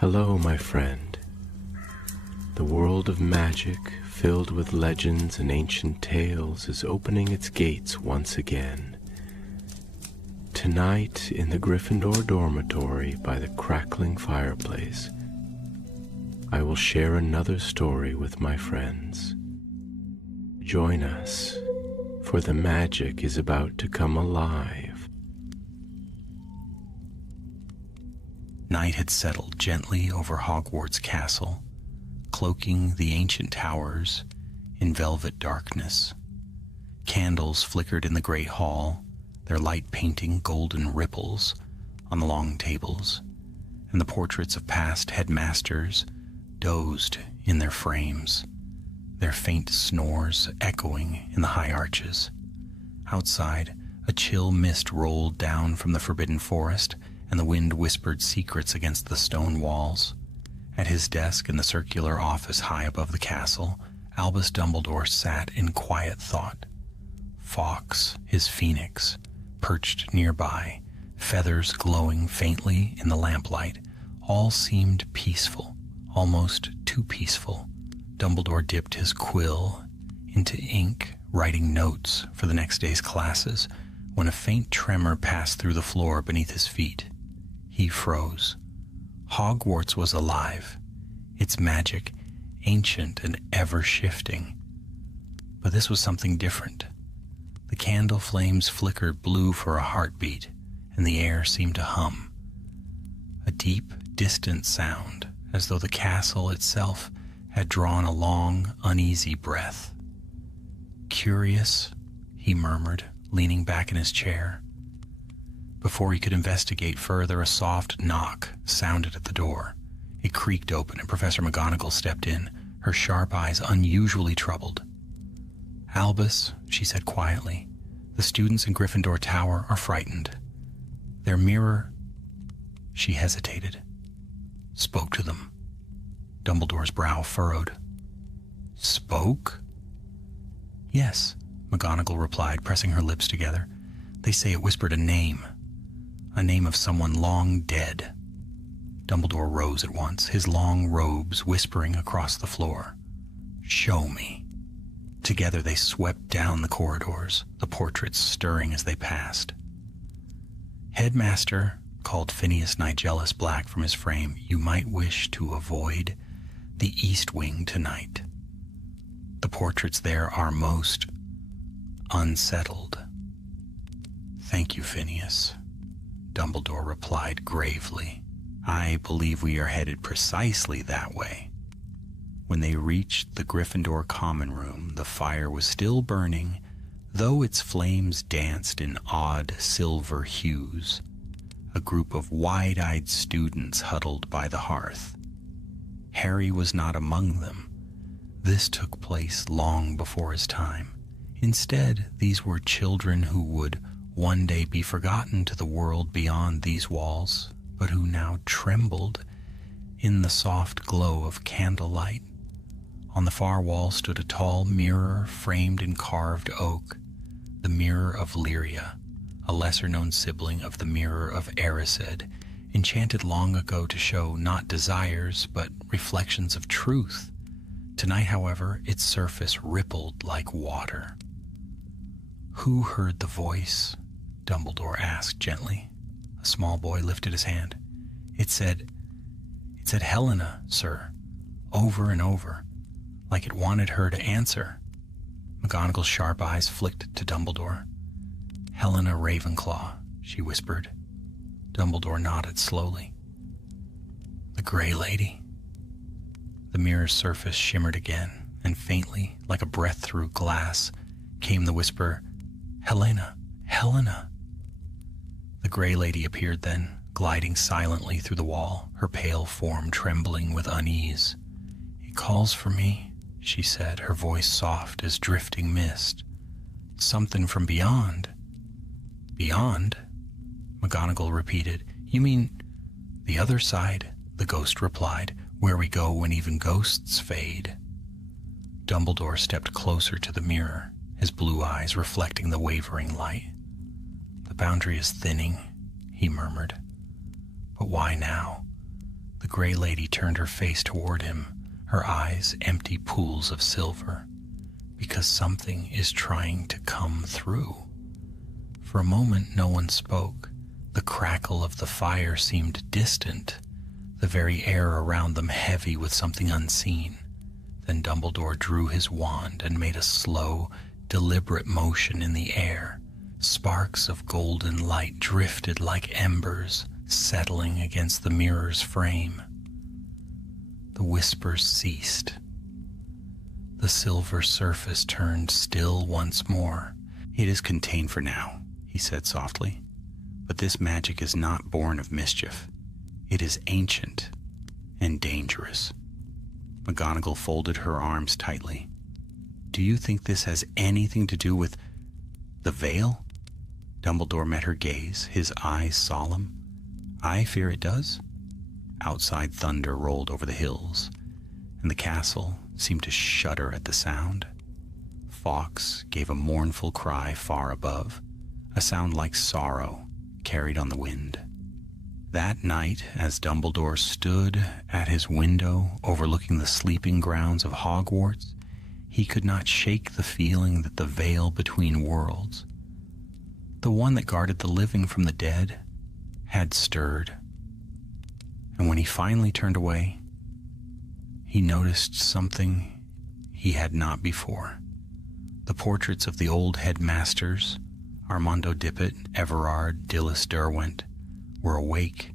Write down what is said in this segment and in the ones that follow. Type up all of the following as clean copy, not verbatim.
Hello, my friend. The world of magic, filled with legends and ancient tales, is opening its gates once again. Tonight, in the Gryffindor dormitory by the crackling fireplace, I will share another story with my friends. Join us, for the magic is about to come alive. Night had settled gently over Hogwarts Castle, cloaking the ancient towers in velvet darkness. Candles flickered in the great hall, their light painting golden ripples on the long tables, and the portraits of past headmasters dozed in their frames, their faint snores echoing in the high arches. Outside, a chill mist rolled down from the forbidden forest, and the wind whispered secrets against the stone walls. At his desk in the circular office high above the castle, Albus Dumbledore sat in quiet thought. Fawkes, his phoenix, perched nearby, feathers glowing faintly in the lamplight. All seemed peaceful, almost too peaceful. Dumbledore dipped his quill into ink, writing notes for the next day's classes, when a faint tremor passed through the floor beneath his feet. He froze. Hogwarts was alive, its magic ancient and ever-shifting. But this was something different. The candle flames flickered blue for a heartbeat, and the air seemed to hum. A deep, distant sound, as though the castle itself had drawn a long, uneasy breath. "Curious," he murmured, leaning back in his chair. Before he could investigate further, a soft knock sounded at the door. It creaked open, and Professor McGonagall stepped in, her sharp eyes unusually troubled. "Albus," she said quietly, "the students in Gryffindor Tower are frightened. Their mirror—" She hesitated. "Spoke to them." Dumbledore's brow furrowed. "Spoke?" "Yes," McGonagall replied, pressing her lips together. "They say it whispered a name of someone long dead." Dumbledore rose at once, his long robes whispering across the floor. "Show me." Together they swept down the corridors, the portraits stirring as they passed. "Headmaster," called Phineas Nigellus Black from his frame, "you might wish to avoid the East Wing tonight. The portraits there are most unsettled." "Thank you, Phineas," Dumbledore replied gravely. "I believe we are headed precisely that way." When they reached the Gryffindor common room, the fire was still burning, though its flames danced in odd silver hues. A group of wide-eyed students huddled by the hearth. Harry was not among them. This took place long before his time. Instead, these were children who would one day be forgotten to the world beyond these walls, but who now trembled in the soft glow of candlelight. On the far wall stood a tall mirror framed in carved oak, the Mirror of Lyria, a lesser-known sibling of the Mirror of Erised, enchanted long ago to show not desires, but reflections of truth. Tonight, however, its surface rippled like water. "Who heard the voice?" Dumbledore asked gently. A small boy lifted his hand. It said Helena, sir, over and over, like it wanted her to answer." McGonagall's sharp eyes flicked to Dumbledore. "Helena Ravenclaw," she whispered. Dumbledore nodded slowly. "The Grey Lady?" The mirror's surface shimmered again, and faintly, like a breath through glass, came the whisper, "Helena, Helena." The Grey Lady appeared then, gliding silently through the wall, her pale form trembling with unease. "It calls for me," she said, her voice soft as drifting mist. "Something from beyond." "Beyond?" McGonagall repeated. "You mean the other side," the ghost replied, "where we go when even ghosts fade." Dumbledore stepped closer to the mirror, his blue eyes reflecting the wavering light. "The boundary is thinning," he murmured. "But why now? The gray lady turned her face toward him, her eyes empty pools of silver. Because something is trying to come through. For a moment no one spoke. The crackle of the fire seemed distant, the very air around them heavy with something unseen. Then Dumbledore drew his wand and made a slow, deliberate motion in the air. Sparks of golden light drifted like embers, settling against the mirror's frame. The whispers ceased. The silver surface turned still once more. "It is contained for now," he said softly. "But this magic is not born of mischief. It is ancient and dangerous." McGonagall folded her arms tightly. "Do you think this has anything to do with the veil?" Dumbledore met her gaze, his eyes solemn. "I fear it does." Outside thunder rolled over the hills, and the castle seemed to shudder at the sound. Fawkes gave a mournful cry far above, a sound like sorrow carried on the wind. That night, as Dumbledore stood at his window overlooking the sleeping grounds of Hogwarts, he could not shake the feeling that the veil between worlds, the one that guarded the living from the dead, had stirred. And when he finally turned away, he noticed something he had not before. The portraits of the old headmasters, Armando Dippet, Everard, Dilys Derwent, were awake,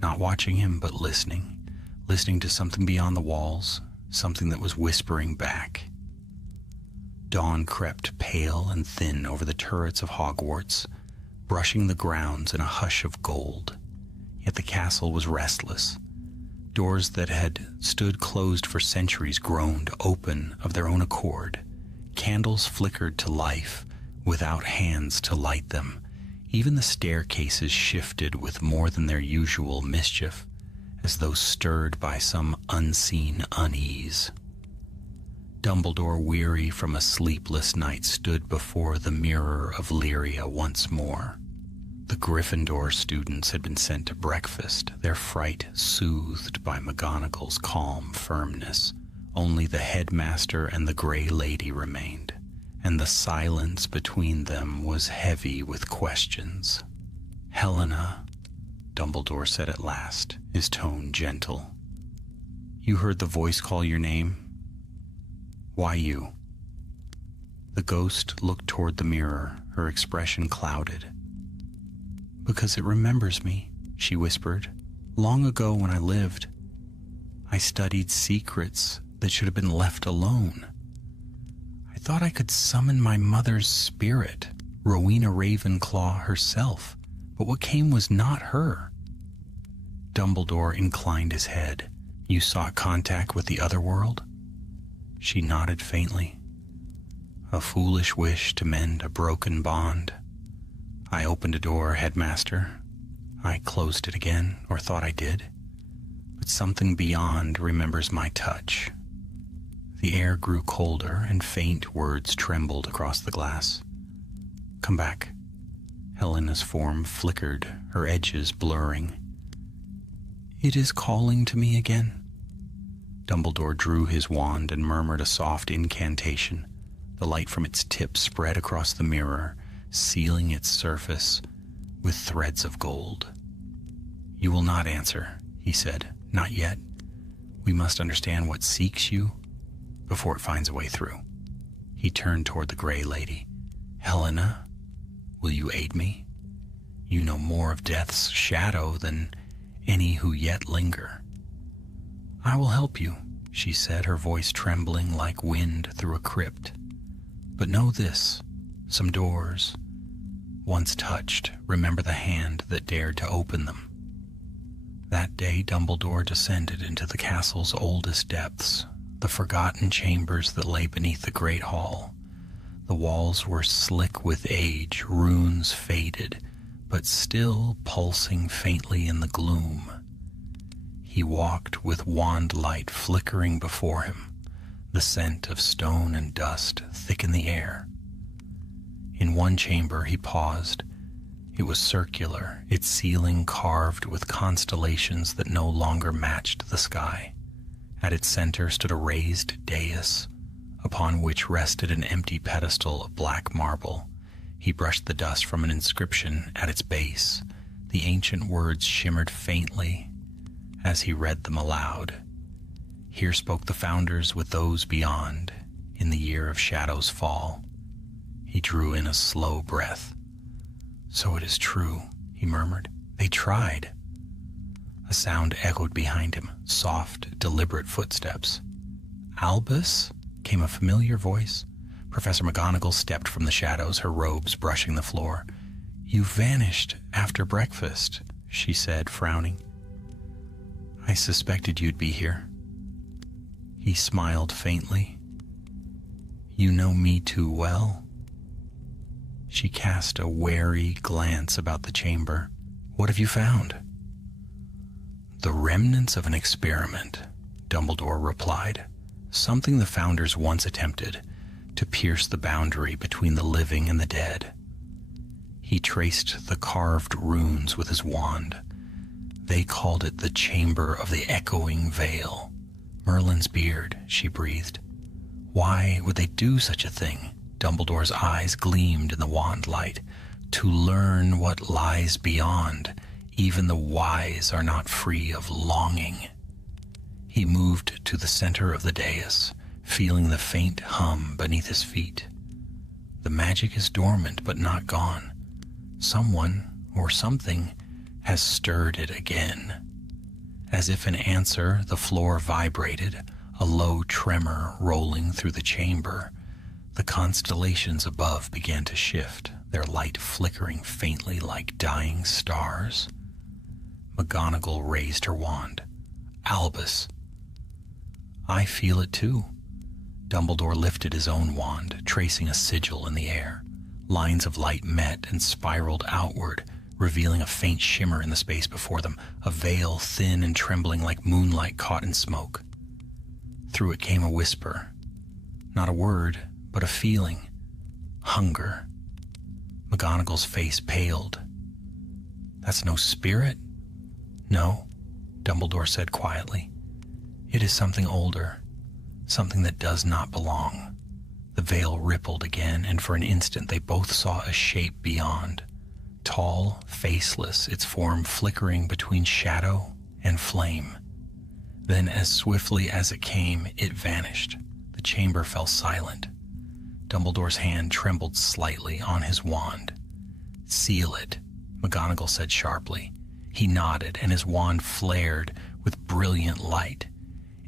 not watching him but listening to something beyond the walls, something that was whispering back. Dawn crept pale and thin over the turrets of Hogwarts, brushing the grounds in a hush of gold. Yet the castle was restless. Doors that had stood closed for centuries groaned open of their own accord. Candles flickered to life without hands to light them. Even the staircases shifted with more than their usual mischief, as though stirred by some unseen unease. Dumbledore, weary from a sleepless night, stood before the mirror of Lyria once more. The Gryffindor students had been sent to breakfast, their fright soothed by McGonagall's calm firmness. Only the headmaster and the Grey Lady remained, and the silence between them was heavy with questions. "Helena," Dumbledore said at last, his tone gentle. "You heard the voice call your name? Why you?" The ghost looked toward the mirror, her expression clouded. "Because it remembers me," she whispered. "Long ago when I lived, I studied secrets that should have been left alone. I thought I could summon my mother's spirit, Rowena Ravenclaw herself, but what came was not her." Dumbledore inclined his head. "You sought contact with the other world?" She nodded faintly. "A foolish wish to mend a broken bond. I opened a door, headmaster. I closed it again, or thought I did. But something beyond remembers my touch." The air grew colder, and faint words trembled across the glass. "Come back." Helena's form flickered, her edges blurring. "It is calling to me again." Dumbledore drew his wand and murmured a soft incantation. The light from its tip spread across the mirror, sealing its surface with threads of gold. "You will not answer," he said. "Not yet. We must understand what seeks you before it finds a way through." He turned toward the Grey Lady. "Helena, will you aid me? You know more of death's shadow than any who yet linger." "I will help you," she said, her voice trembling like wind through a crypt. "But know this, some doors, once touched, remember the hand that dared to open them." That day Dumbledore descended into the castle's oldest depths, the forgotten chambers that lay beneath the great hall. The walls were slick with age, runes faded, but still pulsing faintly in the gloom. He walked with wand light flickering before him, the scent of stone and dust thick in the air. In one chamber he paused. It was circular, its ceiling carved with constellations that no longer matched the sky. At its center stood a raised dais, upon which rested an empty pedestal of black marble. He brushed the dust from an inscription at its base. The ancient words shimmered faintly as he read them aloud. Here spoke the founders with those beyond, in the year of Shadow's fall. He drew in a slow breath. So it is true, he murmured. They tried. A sound echoed behind him, soft, deliberate footsteps. Albus? Came a familiar voice. Professor McGonagall stepped from the shadows, her robes brushing the floor. You vanished after breakfast, she said, frowning. I suspected you'd be here. He smiled faintly. You know me too well. She cast a wary glance about the chamber. What have you found? The remnants of an experiment, Dumbledore replied. Something the founders once attempted, to pierce the boundary between the living and the dead. He traced the carved runes with his wand. They called it the Chamber of the Echoing Veil. Merlin's beard, she breathed. Why would they do such a thing? Dumbledore's eyes gleamed in the wand light. To learn what lies beyond. Even the wise are not free of longing. He moved to the center of the dais, feeling the faint hum beneath his feet. The magic is dormant but not gone. Someone or something has stirred it again. As if in answer, the floor vibrated, a low tremor rolling through the chamber. The constellations above began to shift, their light flickering faintly like dying stars. McGonagall raised her wand. Albus. I feel it too. Dumbledore lifted his own wand, tracing a sigil in the air. Lines of light met and spiraled outward, revealing a faint shimmer in the space before them, a veil thin and trembling like moonlight caught in smoke. Through it came a whisper. Not a word, but a feeling. Hunger. McGonagall's face paled. That's no spirit? No, Dumbledore said quietly. It is something older, something that does not belong. The veil rippled again, and for an instant they both saw a shape beyond. Tall, faceless, its form flickering between shadow and flame. Then, as swiftly as it came, it vanished. The chamber fell silent. Dumbledore's hand trembled slightly on his wand. Seal it, McGonagall said sharply. He nodded, and his wand flared with brilliant light.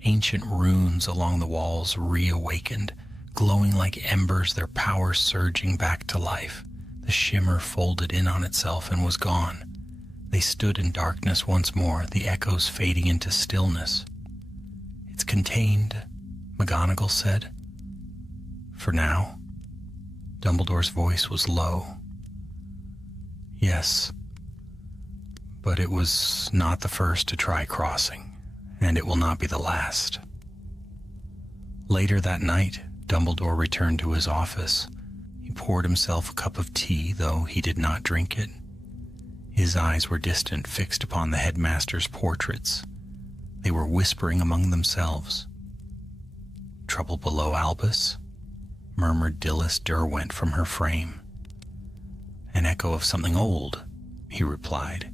Ancient runes along the walls reawakened, glowing like embers, their power surging back to life. The shimmer folded in on itself and was gone. They stood in darkness once more, the echoes fading into stillness. It's contained, McGonagall said. For now. Dumbledore's voice was low. Yes, but it was not the first to try crossing, and it will not be the last. Later that night, Dumbledore returned to his office. He poured himself a cup of tea, though he did not drink it. His eyes were distant, fixed upon the headmaster's portraits. They were whispering among themselves. Trouble below, Albus? Murmured Dilys Derwent from her frame. An echo of something old, he replied.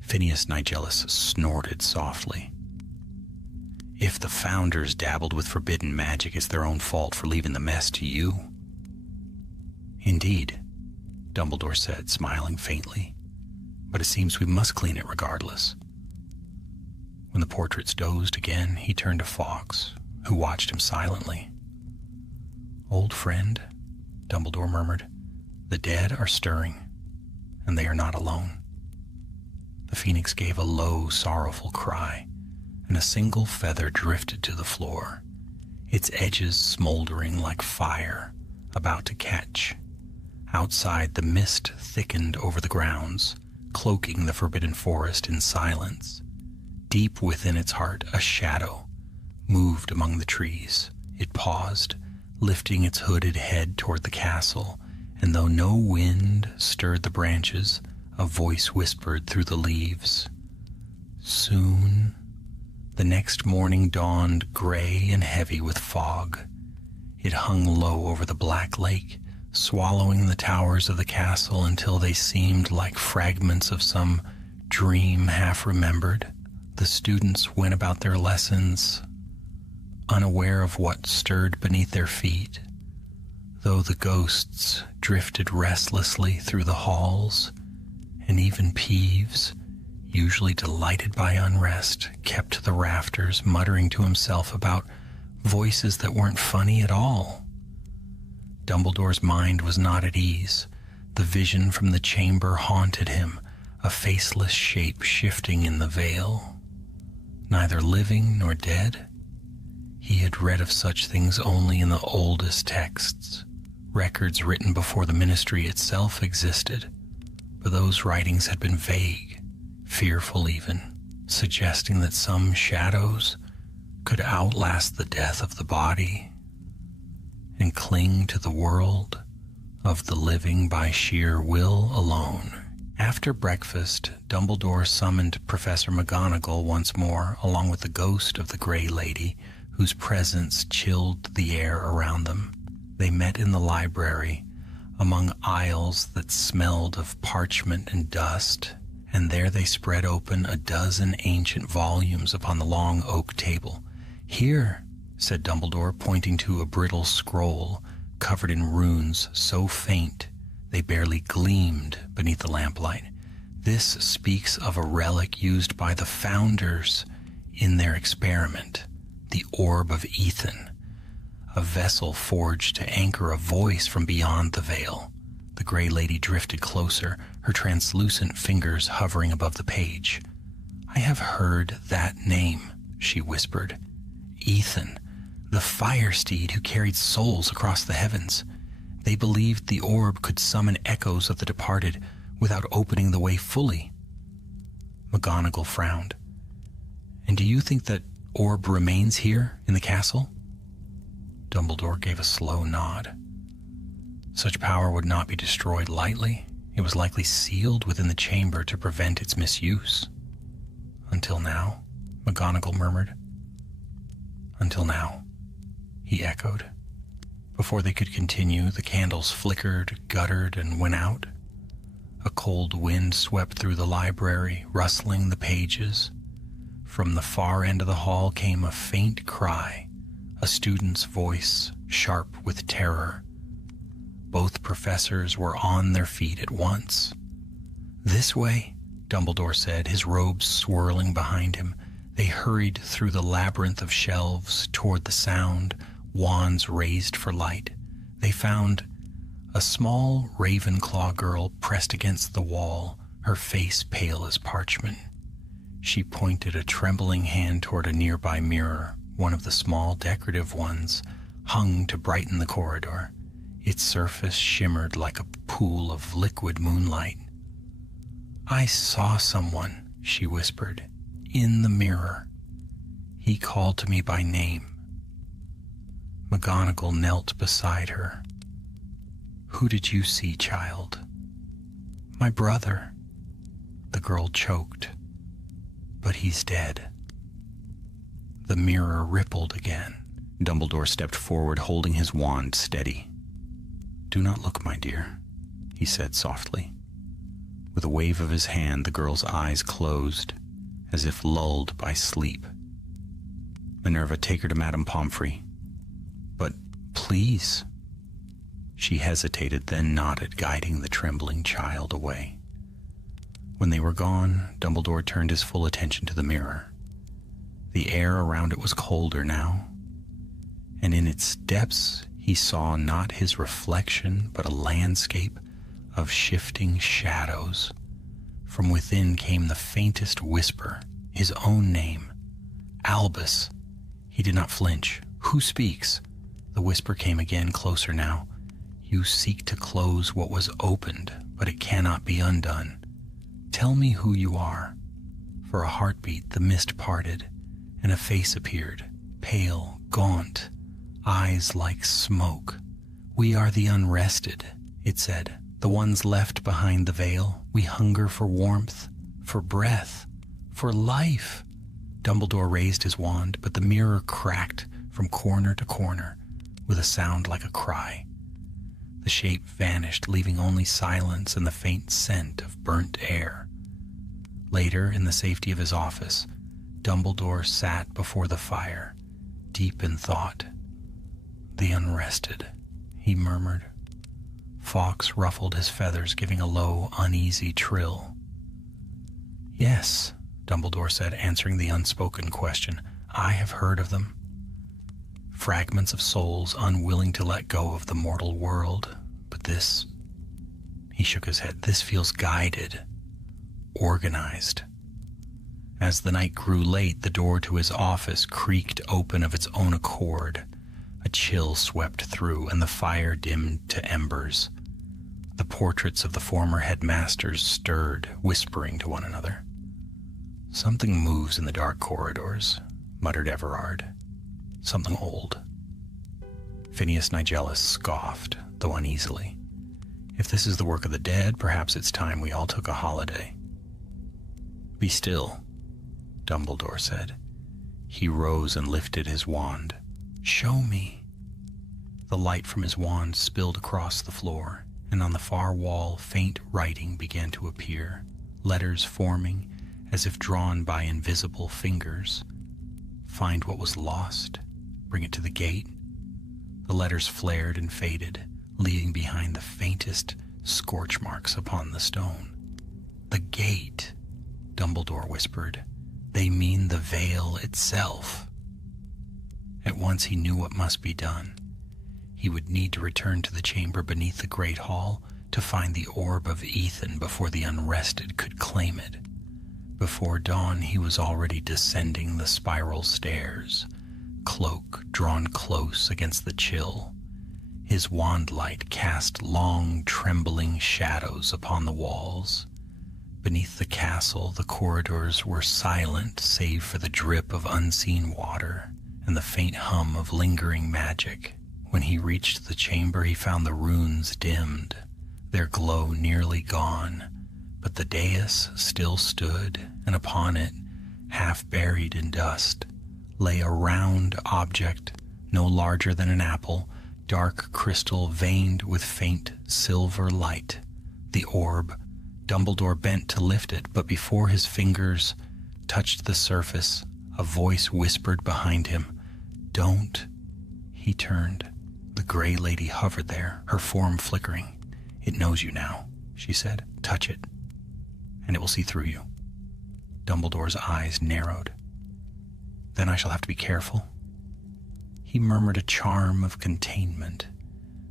Phineas Nigellus snorted softly. If the founders dabbled with forbidden magic, it's their own fault for leaving the mess to you. Indeed, Dumbledore said, smiling faintly. But it seems we must clean it regardless. When the portraits dozed again, he turned to Fawkes, who watched him silently. Old friend, Dumbledore murmured, the dead are stirring, and they are not alone. The phoenix gave a low, sorrowful cry, and a single feather drifted to the floor, its edges smoldering like fire, about to catch. Outside, the mist thickened over the grounds, cloaking the forbidden forest in silence. Deep within its heart, a shadow moved among the trees. It paused, lifting its hooded head toward the castle, and though no wind stirred the branches, a voice whispered through the leaves. Soon, the next morning dawned gray and heavy with fog. It hung low over the black lake, swallowing the towers of the castle until they seemed like fragments of some dream half-remembered. The students went about their lessons, unaware of what stirred beneath their feet, though the ghosts drifted restlessly through the halls, and even Peeves, usually delighted by unrest, kept to the rafters, muttering to himself about voices that weren't funny at all. Dumbledore's mind was not at ease. The vision from the chamber haunted him, a faceless shape shifting in the veil. Neither living nor dead. He had read of such things only in the oldest texts, records written before the ministry itself existed, but those writings had been vague, fearful even, suggesting that some shadows could outlast the death of the body and cling to the world of the living by sheer will alone. After breakfast, Dumbledore summoned Professor McGonagall once more, along with the ghost of the Grey Lady, whose presence chilled the air around them. They met in the library, among aisles that smelled of parchment and dust, and there they spread open a dozen ancient volumes upon the long oak table. "Here," said Dumbledore, pointing to a brittle scroll covered in runes so faint they barely gleamed beneath the lamplight. "This speaks of a relic used by the founders in their experiment, the Orb of Ethan, a vessel forged to anchor a voice from beyond the veil." The Grey Lady drifted closer, her translucent fingers hovering above the page. "I have heard that name," she whispered. "Ethan, the fire steed who carried souls across the heavens. They believed the orb could summon echoes of the departed without opening the way fully." McGonagall frowned. "And do you think that orb remains here in the castle?" Dumbledore gave a slow nod. "Such power would not be destroyed lightly. It was likely sealed within the chamber to prevent its misuse." "Until now," McGonagall murmured. "Until now," he echoed. Before they could continue, the candles flickered, guttered, and went out. A cold wind swept through the library, rustling the pages. From the far end of the hall came a faint cry, a student's voice, sharp with terror. Both professors were on their feet at once. "This way," Dumbledore said, his robes swirling behind him. They hurried through the labyrinth of shelves toward the sound, wands raised for light. They found a small Ravenclaw girl pressed against the wall, her face pale as parchment. She pointed a trembling hand toward a nearby mirror, one of the small decorative ones, hung to brighten the corridor. Its surface shimmered like a pool of liquid moonlight. "I saw someone," she whispered, "in the mirror. He called to me by name." McGonagall knelt beside her. "Who did you see, child?" "My brother." The girl choked. "But he's dead." The mirror rippled again. Dumbledore stepped forward, holding his wand steady. "Do not look, my dear," he said softly. With a wave of his hand, the girl's eyes closed, as if lulled by sleep. "Minerva, take her to Madame Pomfrey." "But please." She hesitated, then nodded, guiding the trembling child away. When they were gone, Dumbledore turned his full attention to the mirror. The air around it was colder now, and in its depths he saw not his reflection, but a landscape of shifting shadows. From within came the faintest whisper, his own name, Albus. He did not flinch. "Who speaks?" The whisper came again, closer now. "You seek to close what was opened, but it cannot be undone. Tell me who you are." For a heartbeat, the mist parted, and a face appeared, pale, gaunt, eyes like smoke. "We are the unrested," It said, "The ones left behind the veil, we hunger for warmth, for breath, for life." Dumbledore raised his wand, but the mirror cracked from corner to corner with a sound like a cry. The shape vanished, leaving only silence and the faint scent of burnt air. Later, in the safety of his office, Dumbledore sat before the fire, deep in thought. "The unrested," he murmured. Fawkes ruffled his feathers, giving a low, uneasy trill. "Yes," Dumbledore said, answering the unspoken question. "I have heard of them. Fragments of souls unwilling to let go of the mortal world. But this," he shook his head, "this feels guided, organized." As the night grew late, the door to his office creaked open of its own accord. A chill swept through, and the fire dimmed to embers. The portraits of the former headmasters stirred, whispering to one another. "Something moves in the dark corridors," muttered Everard. "Something old." Phineas Nigellus scoffed, though uneasily. "If this is the work of the dead, perhaps it's time we all took a holiday." "Be still," Dumbledore said. He rose and lifted his wand. "Show me." The light from his wand spilled across the floor, and on the far wall faint writing began to appear, letters forming as if drawn by invisible fingers. "Find what was lost. Bring it to the gate." The letters flared and faded, leaving behind the faintest scorch marks upon the stone. "The gate," Dumbledore whispered. "They mean the veil itself." At once he knew what must be done. He would need to return to the chamber beneath the Great Hall to find the orb of Ethan before the unrested could claim it. Before dawn, he was already descending the spiral stairs, cloak drawn close against the chill. His wand light cast long, trembling shadows upon the walls. Beneath the castle, the corridors were silent save for the drip of unseen water and the faint hum of lingering magic. When he reached the chamber, he found the runes dimmed, their glow nearly gone, but the dais still stood, and upon it, half buried in dust, lay a round object no larger than an apple, dark crystal veined with faint silver light. The orb. Dumbledore bent to lift it, but before his fingers touched the surface, a voice whispered behind him, "Don't." He turned. The Grey Lady hovered there, her form flickering. "It knows you now," she said. "Touch it, and it will see through you." Dumbledore's eyes narrowed. "Then I shall have to be careful." He murmured a charm of containment,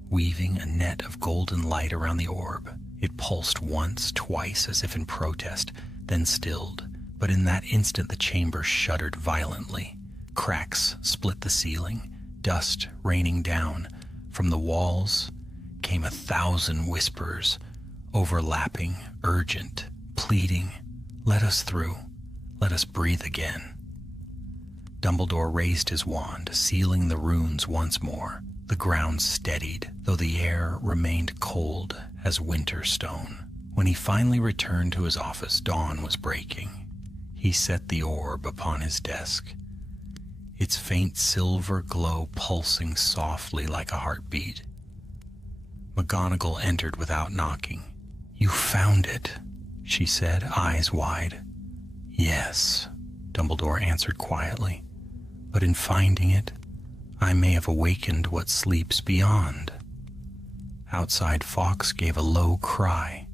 weaving a net of golden light around the orb. It pulsed once, twice, as if in protest, then stilled. But in that instant the chamber shuddered violently. Cracks split the ceiling, dust raining down. From the walls came 1,000 whispers, overlapping, urgent, pleading, "Let us through. Let us breathe again." Dumbledore raised his wand, sealing the runes once more. The ground steadied, though the air remained cold as winter stone. When he finally returned to his office, dawn was breaking. He set the orb upon his desk, its faint silver glow pulsing softly like a heartbeat. McGonagall entered without knocking. "You found it," she said, eyes wide. "Yes," Dumbledore answered quietly. "But in finding it, I may have awakened what sleeps beyond." Outside, Fawkes gave a low cry,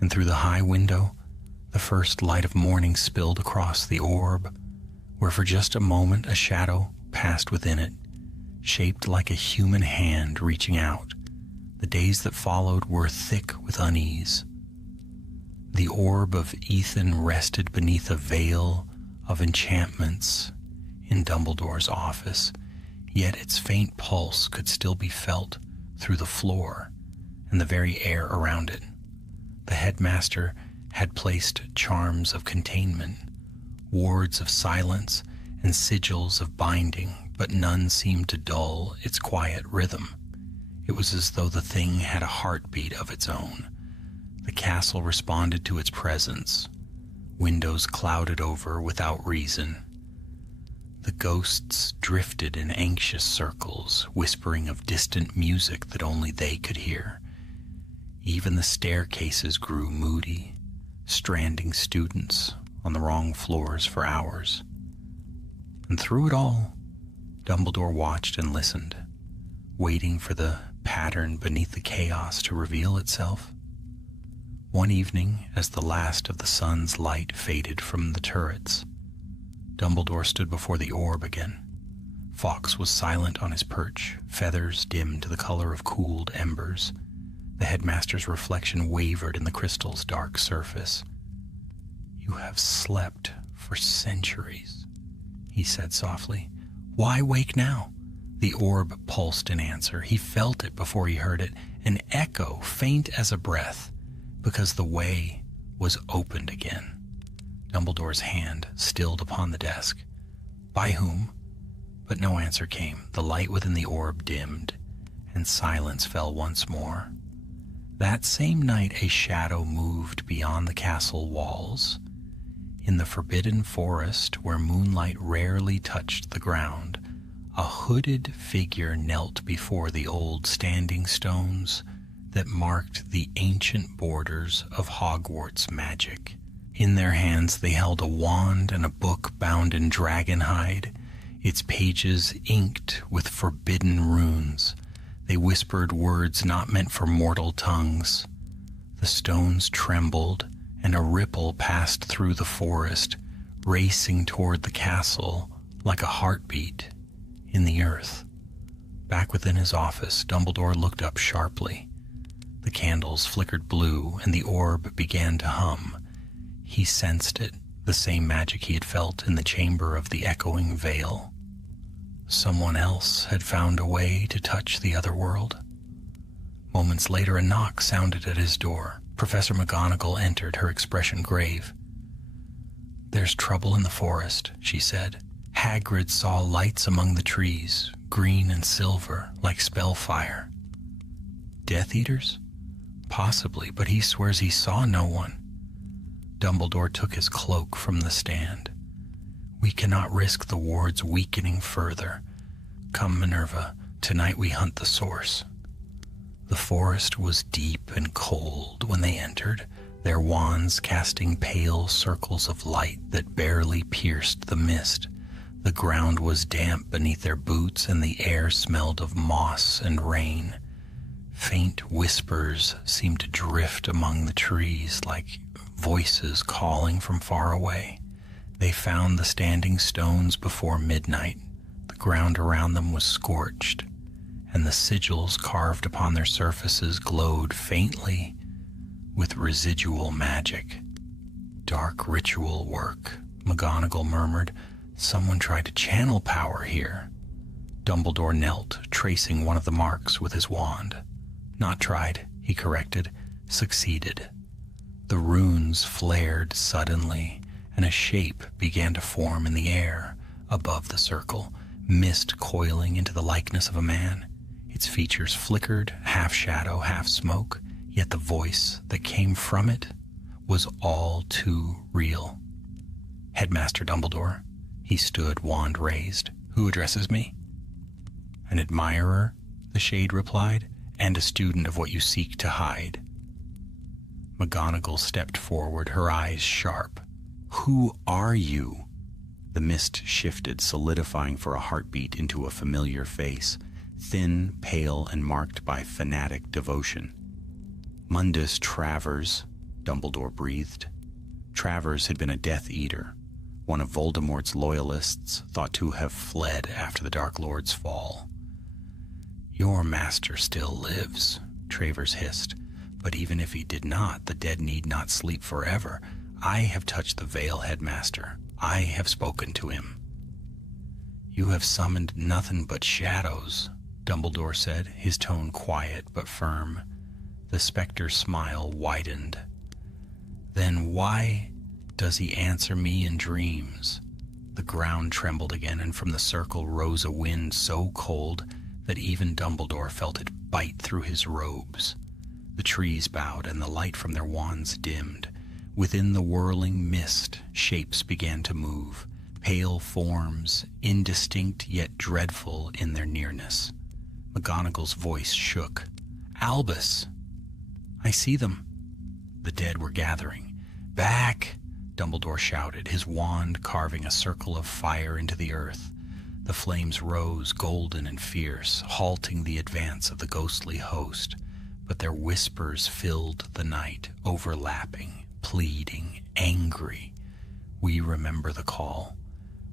and through the high window, the first light of morning spilled across the orb, where for just a moment a shadow passed within it, shaped like a human hand reaching out. The days that followed were thick with unease. The orb of Ethan rested beneath a veil of enchantments in Dumbledore's office, yet its faint pulse could still be felt through the floor and the very air around it. The headmaster had placed charms of containment, wards of silence, and sigils of binding, but none seemed to dull its quiet rhythm. It was as though the thing had a heartbeat of its own. The castle responded to its presence. Windows clouded over without reason. The ghosts drifted in anxious circles, whispering of distant music that only they could hear. Even the staircases grew moody, stranding students on the wrong floors for hours. And through it all, Dumbledore watched and listened, waiting for the pattern beneath the chaos to reveal itself. One evening, as the last of the sun's light faded from the turrets, Dumbledore stood before the orb again. Fawkes was silent on his perch, feathers dimmed to the color of cooled embers. The headmaster's reflection wavered in the crystal's dark surface. "You have slept for centuries," he said softly. "Why wake now?" The orb pulsed in answer. He felt it before he heard it, an echo faint as a breath, because the way was opened again. Dumbledore's hand stilled upon the desk. By whom? But no answer came. The light within the orb dimmed, and silence fell once more. That same night a shadow moved beyond the castle walls. In the forbidden forest, where moonlight rarely touched the ground, a hooded figure knelt before the old standing stones that marked the ancient borders of Hogwarts magic. In their hands they held a wand and a book bound in dragonhide, its pages inked with forbidden runes. They whispered words not meant for mortal tongues. The stones trembled, and a ripple passed through the forest, racing toward the castle like a heartbeat in the earth. Back within his office, Dumbledore looked up sharply. The candles flickered blue, and the orb began to hum. He sensed it, the same magic he had felt in the chamber of the echoing veil. Someone else had found a way to touch the other world. Moments later, a knock sounded at his door. Professor McGonagall entered, her expression grave. "There's trouble in the forest," she said. "Hagrid saw lights among the trees, green and silver, like spellfire." "Death Eaters?" "Possibly, but he swears he saw no one." Dumbledore took his cloak from the stand. "We cannot risk the wards weakening further. Come, Minerva, tonight we hunt the source." The forest was deep and cold when they entered, their wands casting pale circles of light that barely pierced the mist. The ground was damp beneath their boots, and the air smelled of moss and rain. Faint whispers seemed to drift among the trees like voices calling from far away. They found the standing stones before midnight. The ground around them was scorched, and the sigils carved upon their surfaces glowed faintly with residual magic. "Dark ritual work," McGonagall murmured. "Someone tried to channel power here." Dumbledore knelt, tracing one of the marks with his wand. "Not tried," he corrected. "Succeeded." The runes flared suddenly, and a shape began to form in the air above the circle, mist coiling into the likeness of a man. Its features flickered, half shadow, half smoke, yet the voice that came from it was all too real. "Headmaster Dumbledore." He stood, wand raised. "Who addresses me?" "An admirer," the shade replied, "and a student of what you seek to hide." McGonagall stepped forward, her eyes sharp. "Who are you?" The mist shifted, solidifying for a heartbeat into a familiar face, thin, pale, and marked by fanatic devotion. "Mundus Travers," Dumbledore breathed. Travers had been a Death Eater, one of Voldemort's loyalists, thought to have fled after the Dark Lord's fall. "Your master still lives," Travers hissed. "But even if he did not, the dead need not sleep forever. I have touched the veil, Headmaster. I have spoken to him." "You have summoned nothing but shadows," Dumbledore said, his tone quiet but firm. The specter's smile widened. "Then why does he answer me in dreams?" The ground trembled again, and from the circle rose a wind so cold that even Dumbledore felt it bite through his robes. The trees bowed and the light from their wands dimmed. Within the whirling mist, shapes began to move, pale forms, indistinct yet dreadful in their nearness. McGonagall's voice shook. "Albus! I see them." The dead were gathering. "Back!" Dumbledore shouted, his wand carving a circle of fire into the earth. The flames rose, golden and fierce, halting the advance of the ghostly host, but their whispers filled the night, overlapping, pleading, angry. "We remember the call.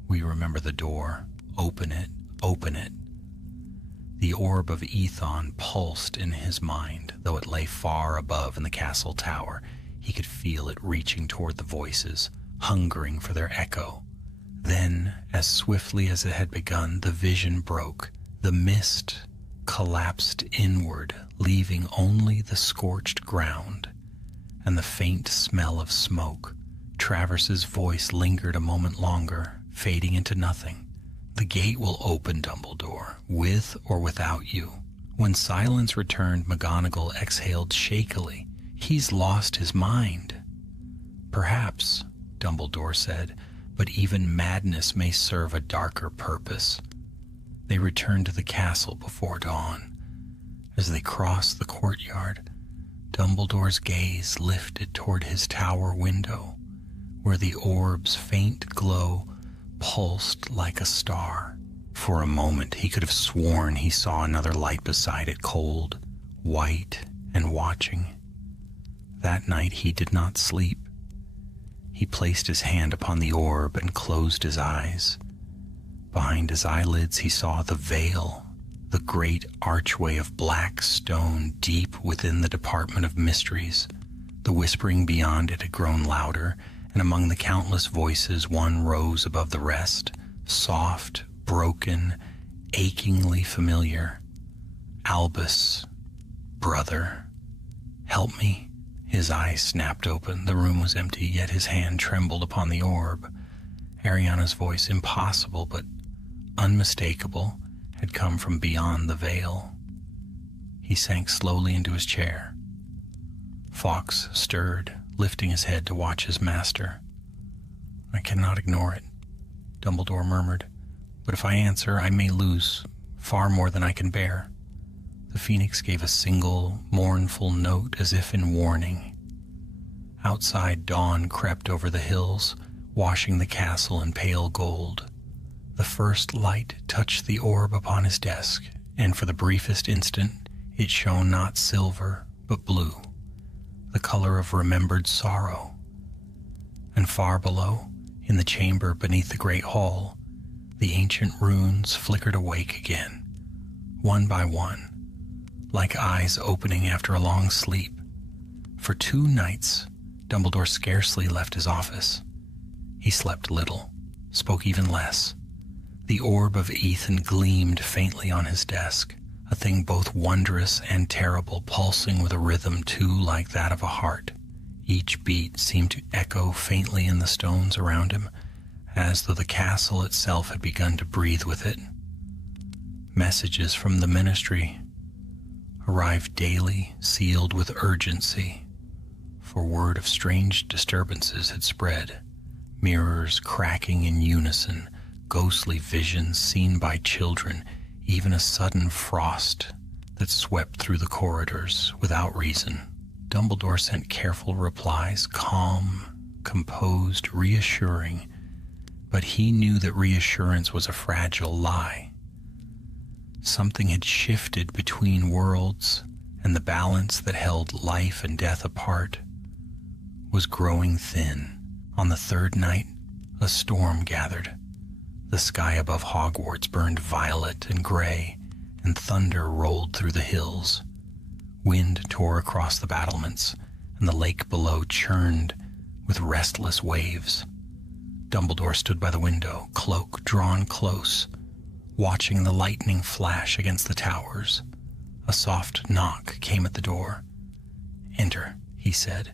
We remember the door. Open it, open it." The orb of Ethon pulsed in his mind, though it lay far above in the castle tower. He could feel it reaching toward the voices, hungering for their echo. Then, as swiftly as it had begun, the vision broke. The mist collapsed inward, leaving only the scorched ground and the faint smell of smoke. Travers's voice lingered a moment longer, fading into nothing. "The gate will open, Dumbledore, with or without you." When silence returned, McGonagall exhaled shakily. "He's lost his mind." "Perhaps," Dumbledore said, "but even madness may serve a darker purpose." They returned to the castle before dawn. As they crossed the courtyard, Dumbledore's gaze lifted toward his tower window, where the orb's faint glow pulsed like a star. For a moment he could have sworn he saw another light beside it, cold, white, and watching. That night he did not sleep. He placed his hand upon the orb and closed his eyes. Behind his eyelids he saw the veil, the great archway of black stone deep within the Department of Mysteries. The whispering beyond it had grown louder, and among the countless voices one rose above the rest, soft, broken, achingly familiar. "Albus, brother, help me." His eyes snapped open. The room was empty, yet his hand trembled upon the orb. Ariana's voice, impossible but unmistakable, had come from beyond the veil. He sank slowly into his chair. Fawkes stirred, lifting his head to watch his master. "I cannot ignore it," Dumbledore murmured. "But if I answer, I may lose far more than I can bear." The phoenix gave a single, mournful note as if in warning. Outside, dawn crept over the hills, washing the castle in pale gold. The first light touched the orb upon his desk, and for the briefest instant it shone not silver, but blue, the color of remembered sorrow. And far below, in the chamber beneath the great hall, the ancient runes flickered awake again, one by one, like eyes opening after a long sleep. For 2 nights, Dumbledore scarcely left his office. He slept little, spoke even less. The orb of Ethan gleamed faintly on his desk, a thing both wondrous and terrible, pulsing with a rhythm too like that of a heart. Each beat seemed to echo faintly in the stones around him, as though the castle itself had begun to breathe with it. Messages from the ministry arrived daily, sealed with urgency, for word of strange disturbances had spread, mirrors cracking in unison, ghostly visions seen by children, even a sudden frost that swept through the corridors without reason. Dumbledore sent careful replies, calm, composed, reassuring, but he knew that reassurance was a fragile lie. Something had shifted between worlds, and the balance that held life and death apart was growing thin. On the 3rd night, a storm gathered. The sky above Hogwarts burned violet and gray, and thunder rolled through the hills. Wind tore across the battlements, and the lake below churned with restless waves. Dumbledore stood by the window, cloak drawn close, watching the lightning flash against the towers. A soft knock came at the door. "Enter," he said.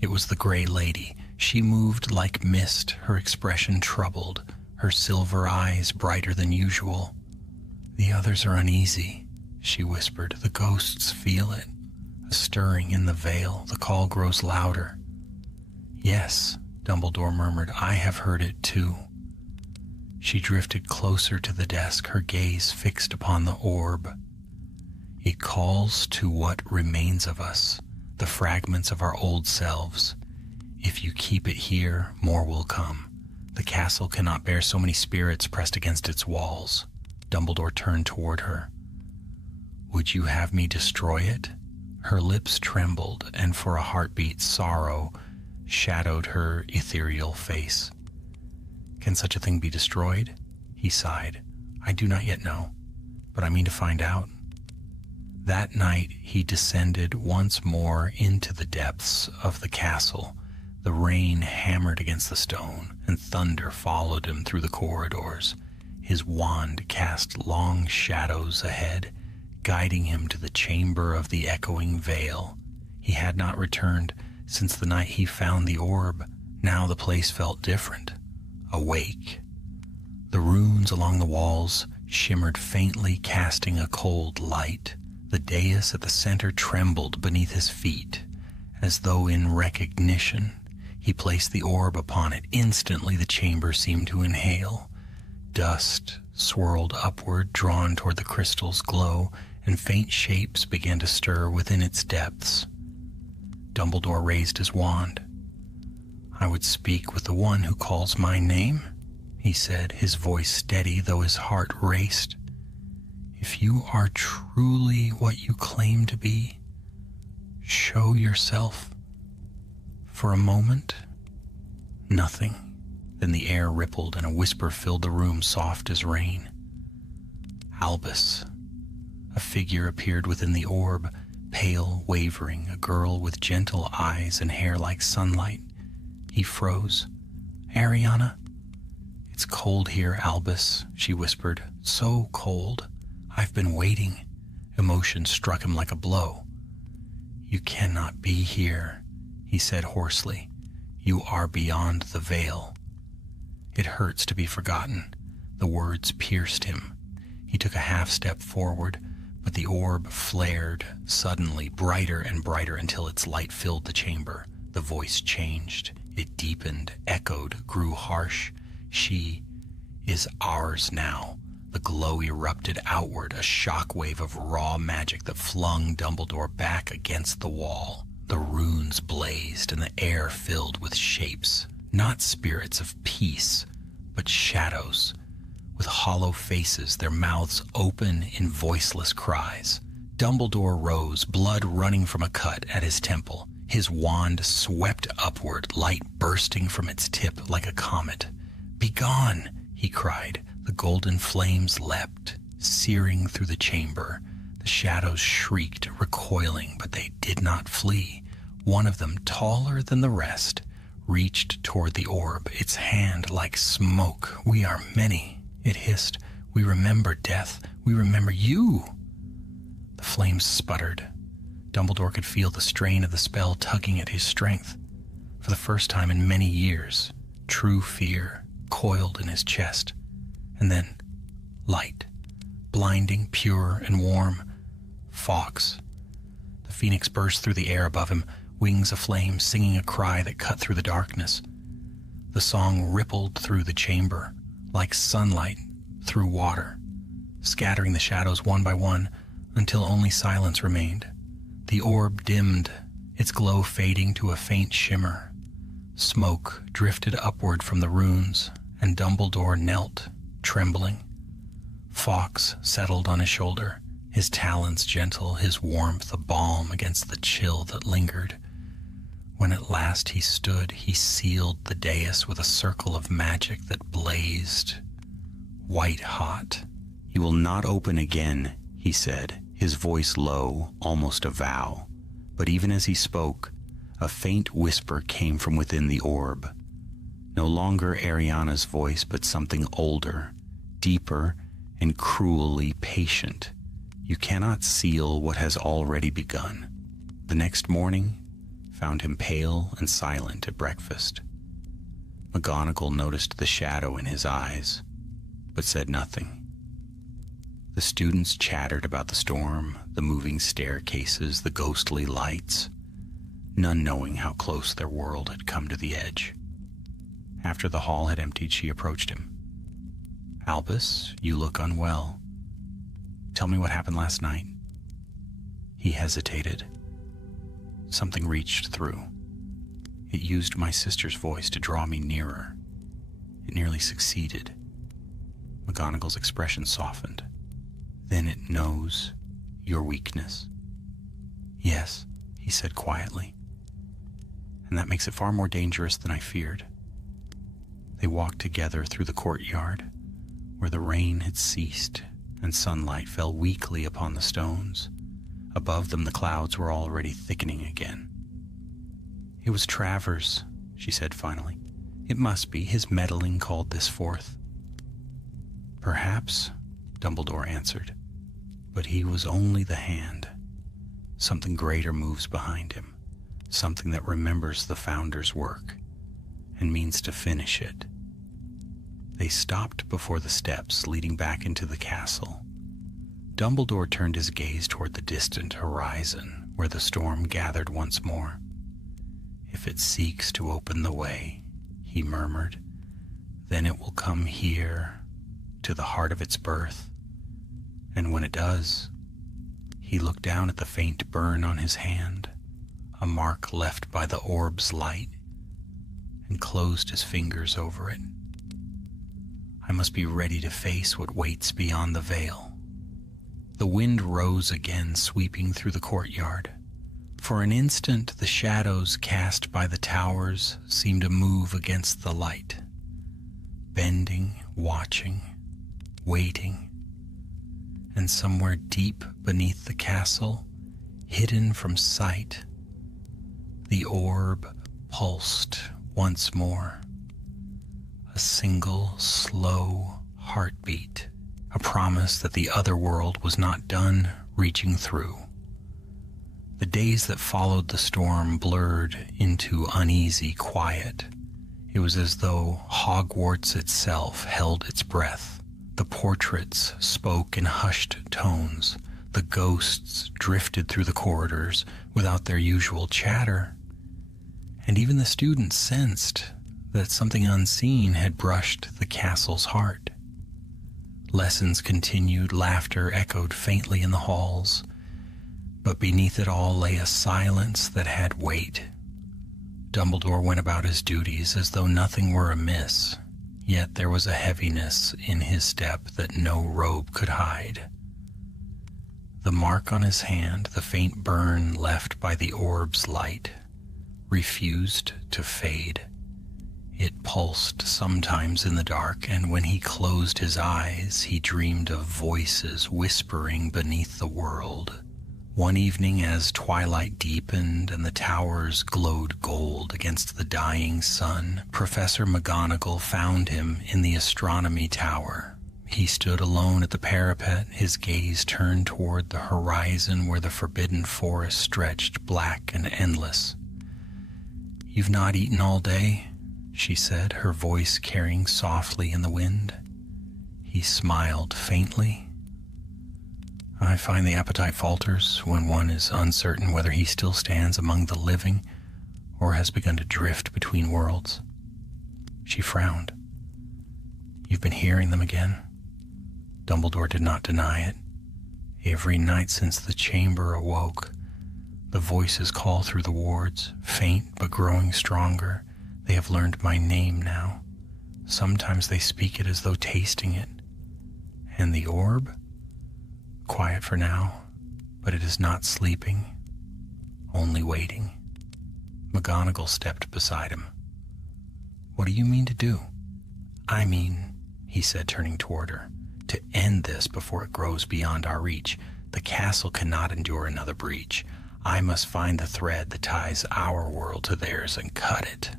It was the Grey Lady. She moved like mist, her expression troubled, her silver eyes brighter than usual. "The others are uneasy," she whispered. "The ghosts feel it. A stirring in the veil. The call grows louder." "Yes," Dumbledore murmured, "I have heard it too." She drifted closer to the desk, her gaze fixed upon the orb. "It calls to what remains of us, the fragments of our old selves. If you keep it here, more will come. The castle cannot bear so many spirits pressed against its walls." Dumbledore turned toward her. "Would you have me destroy it?" Her lips trembled, and for a heartbeat, sorrow shadowed her ethereal face. "Can such a thing be destroyed?" He sighed. "I do not yet know, but I mean to find out." That night he descended once more into the depths of the castle. The rain hammered against the stone, and thunder followed him through the corridors. His wand cast long shadows ahead, guiding him to the chamber of the echoing veil. He had not returned since the night he found the orb. Now the place felt different, awake. The runes along the walls shimmered faintly, casting a cold light. The dais at the center trembled beneath his feet, as though in recognition. He placed the orb upon it. Instantly the chamber seemed to inhale. Dust swirled upward, drawn toward the crystal's glow, and faint shapes began to stir within its depths. Dumbledore raised his wand. "I would speak with the one who calls my name," he said, his voice steady though his heart raced. "If you are truly what you claim to be, show yourself." For a moment, nothing. Then the air rippled and a whisper filled the room, soft as rain. "Albus." A figure appeared within the orb, pale, wavering, a girl with gentle eyes and hair like sunlight. He froze. "Ariana?" "It's cold here, Albus," she whispered. "So cold. I've been waiting." Emotion struck him like a blow. "You cannot be here," he said hoarsely. "You are beyond the veil." "It hurts to be forgotten." The words pierced him. He took a half step forward, but the orb flared suddenly, brighter and brighter until its light filled the chamber. The voice changed. It deepened, echoed, grew harsh. "She is ours now." The glow erupted outward, a shockwave of raw magic that flung Dumbledore back against the wall. The runes blazed and the air filled with shapes, not spirits of peace, but shadows, with hollow faces, their mouths open in voiceless cries. Dumbledore rose, blood running from a cut at his temple. His wand swept upward, light bursting from its tip like a comet. "Begone!" he cried. The golden flames leapt, searing through the chamber. The shadows shrieked, recoiling, but they did not flee. One of them, taller than the rest, reached toward the orb, its hand like smoke. "We are many," it hissed. "We remember death. We remember you." The flames sputtered. Dumbledore could feel the strain of the spell tugging at his strength. For the first time in many years, true fear coiled in his chest. And then, light, blinding, pure, and warm. Fawkes. The phoenix burst through the air above him, wings aflame, singing a cry that cut through the darkness. The song rippled through the chamber, like sunlight through water, scattering the shadows one by one until only silence remained. The orb dimmed, its glow fading to a faint shimmer. Smoke drifted upward from the runes, and Dumbledore knelt, trembling. Fawkes settled on his shoulder, his talons gentle, his warmth a balm against the chill that lingered. When at last he stood, he sealed the dais with a circle of magic that blazed white hot. "You will not open again," he said, his voice low, almost a vow. But even as he spoke, a faint whisper came from within the orb. No longer Ariana's voice, but something older, deeper, and cruelly patient. "You cannot seal what has already begun." The next morning found him pale and silent at breakfast. McGonagall noticed the shadow in his eyes, but said nothing. The students chattered about the storm, the moving staircases, the ghostly lights, none knowing how close their world had come to the edge. After the hall had emptied, she approached him. "Albus, you look unwell. Tell me what happened last night." He hesitated. Something reached through. It used my sister's voice to draw me nearer. It nearly succeeded. McGonagall's expression softened. "Then it knows your weakness." "Yes," he said quietly. "And that makes it far more dangerous than I feared." They walked together through the courtyard, where the rain had ceased and sunlight fell weakly upon the stones. Above them the clouds were already thickening again. "It was Travers," she said finally. "It must be. His meddling called this forth." "Perhaps," Dumbledore answered, "but he was only the hand. Something greater moves behind him, something that remembers the Founder's work and means to finish it." They stopped before the steps leading back into the castle. Dumbledore turned his gaze toward the distant horizon, where the storm gathered once more. "If it seeks to open the way," he murmured, "then it will come here, to the heart of its birth. And when it does," he looked down at the faint burn on his hand, a mark left by the orb's light, and closed his fingers over it. "I must be ready to face what waits beyond the veil." The wind rose again, sweeping through the courtyard. For an instant, the shadows cast by the towers seemed to move against the light, bending, watching, waiting. And somewhere deep beneath the castle, hidden from sight, the orb pulsed once more. A single, slow heartbeat, a promise that the other world was not done reaching through. The days that followed the storm blurred into uneasy quiet. It was as though Hogwarts itself held its breath. The portraits spoke in hushed tones. The ghosts drifted through the corridors without their usual chatter. And even the students sensed that something unseen had brushed the castle's heart. Lessons continued, laughter echoed faintly in the halls, but beneath it all lay a silence that had weight. Dumbledore went about his duties as though nothing were amiss, yet there was a heaviness in his step that no robe could hide. The mark on his hand, the faint burn left by the orb's light, refused to fade. It pulsed sometimes in the dark, and when he closed his eyes, he dreamed of voices whispering beneath the world. One evening, as twilight deepened and the towers glowed gold against the dying sun, Professor McGonagall found him in the astronomy tower. He stood alone at the parapet, his gaze turned toward the horizon where the forbidden forest stretched black and endless. "You've not eaten all day?" she said, her voice carrying softly in the wind. He smiled faintly. "I find the appetite falters when one is uncertain whether he still stands among the living or has begun to drift between worlds." She frowned. "You've been hearing them again?" Dumbledore did not deny it. Every night since the chamber awoke, the voices call through the wards, faint but growing stronger. They have learned my name now. Sometimes they speak it as though tasting it. And the orb? Quiet for now, but it is not sleeping, only waiting. McGonagall stepped beside him. "What do you mean to do?" "I mean," he said, turning toward her, "to end this before it grows beyond our reach. The castle cannot endure another breach. I must find the thread that ties our world to theirs and cut it."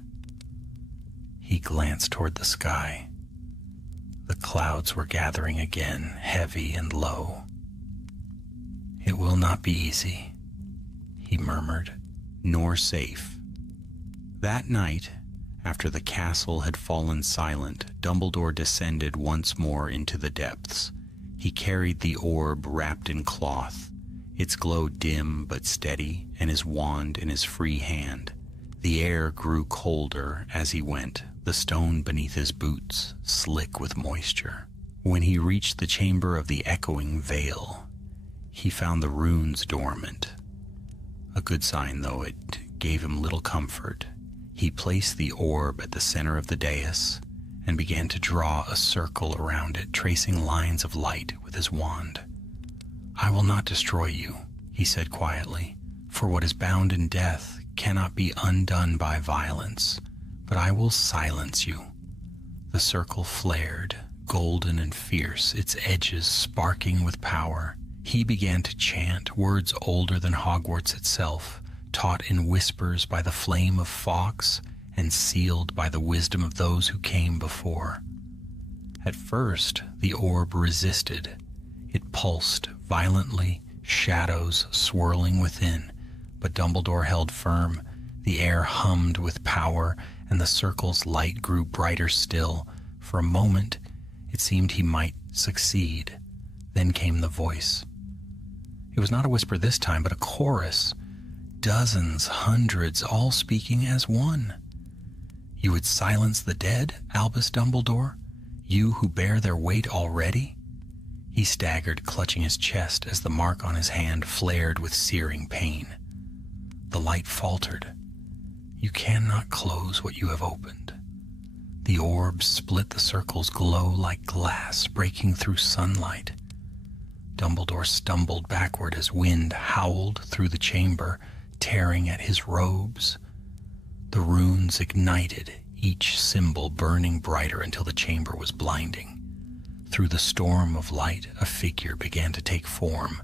He glanced toward the sky. The clouds were gathering again, heavy and low. "It will not be easy," he murmured, "nor safe." That night, after the castle had fallen silent, Dumbledore descended once more into the depths. He carried the orb wrapped in cloth, its glow dim but steady, and his wand in his free hand. The air grew colder as he went, the stone beneath his boots slick with moisture. When he reached the chamber of the echoing veil, he found the runes dormant. A good sign, though it gave him little comfort. He placed the orb at the center of the dais and began to draw a circle around it, tracing lines of light with his wand. "I will not destroy you," he said quietly, "for what is bound in death cannot be undone by violence, but I will silence you." The circle flared, golden and fierce, its edges sparking with power. He began to chant words older than Hogwarts itself, taught in whispers by the flame of Fawkes and sealed by the wisdom of those who came before. At first, the orb resisted. It pulsed violently, shadows swirling within, but Dumbledore held firm. The air hummed with power, and the circle's light grew brighter still. For a moment, it seemed he might succeed. Then came the voice. It was not a whisper this time, but a chorus. Dozens, hundreds, all speaking as one. "You would silence the dead, Albus Dumbledore? You who bear their weight already?" He staggered, clutching his chest as the mark on his hand flared with searing pain. The light faltered. "You cannot close what you have opened." The orb split the circle's glow like glass breaking through sunlight. Dumbledore stumbled backward as wind howled through the chamber, tearing at his robes. The runes ignited, each symbol burning brighter until the chamber was blinding. Through the storm of light, a figure began to take form.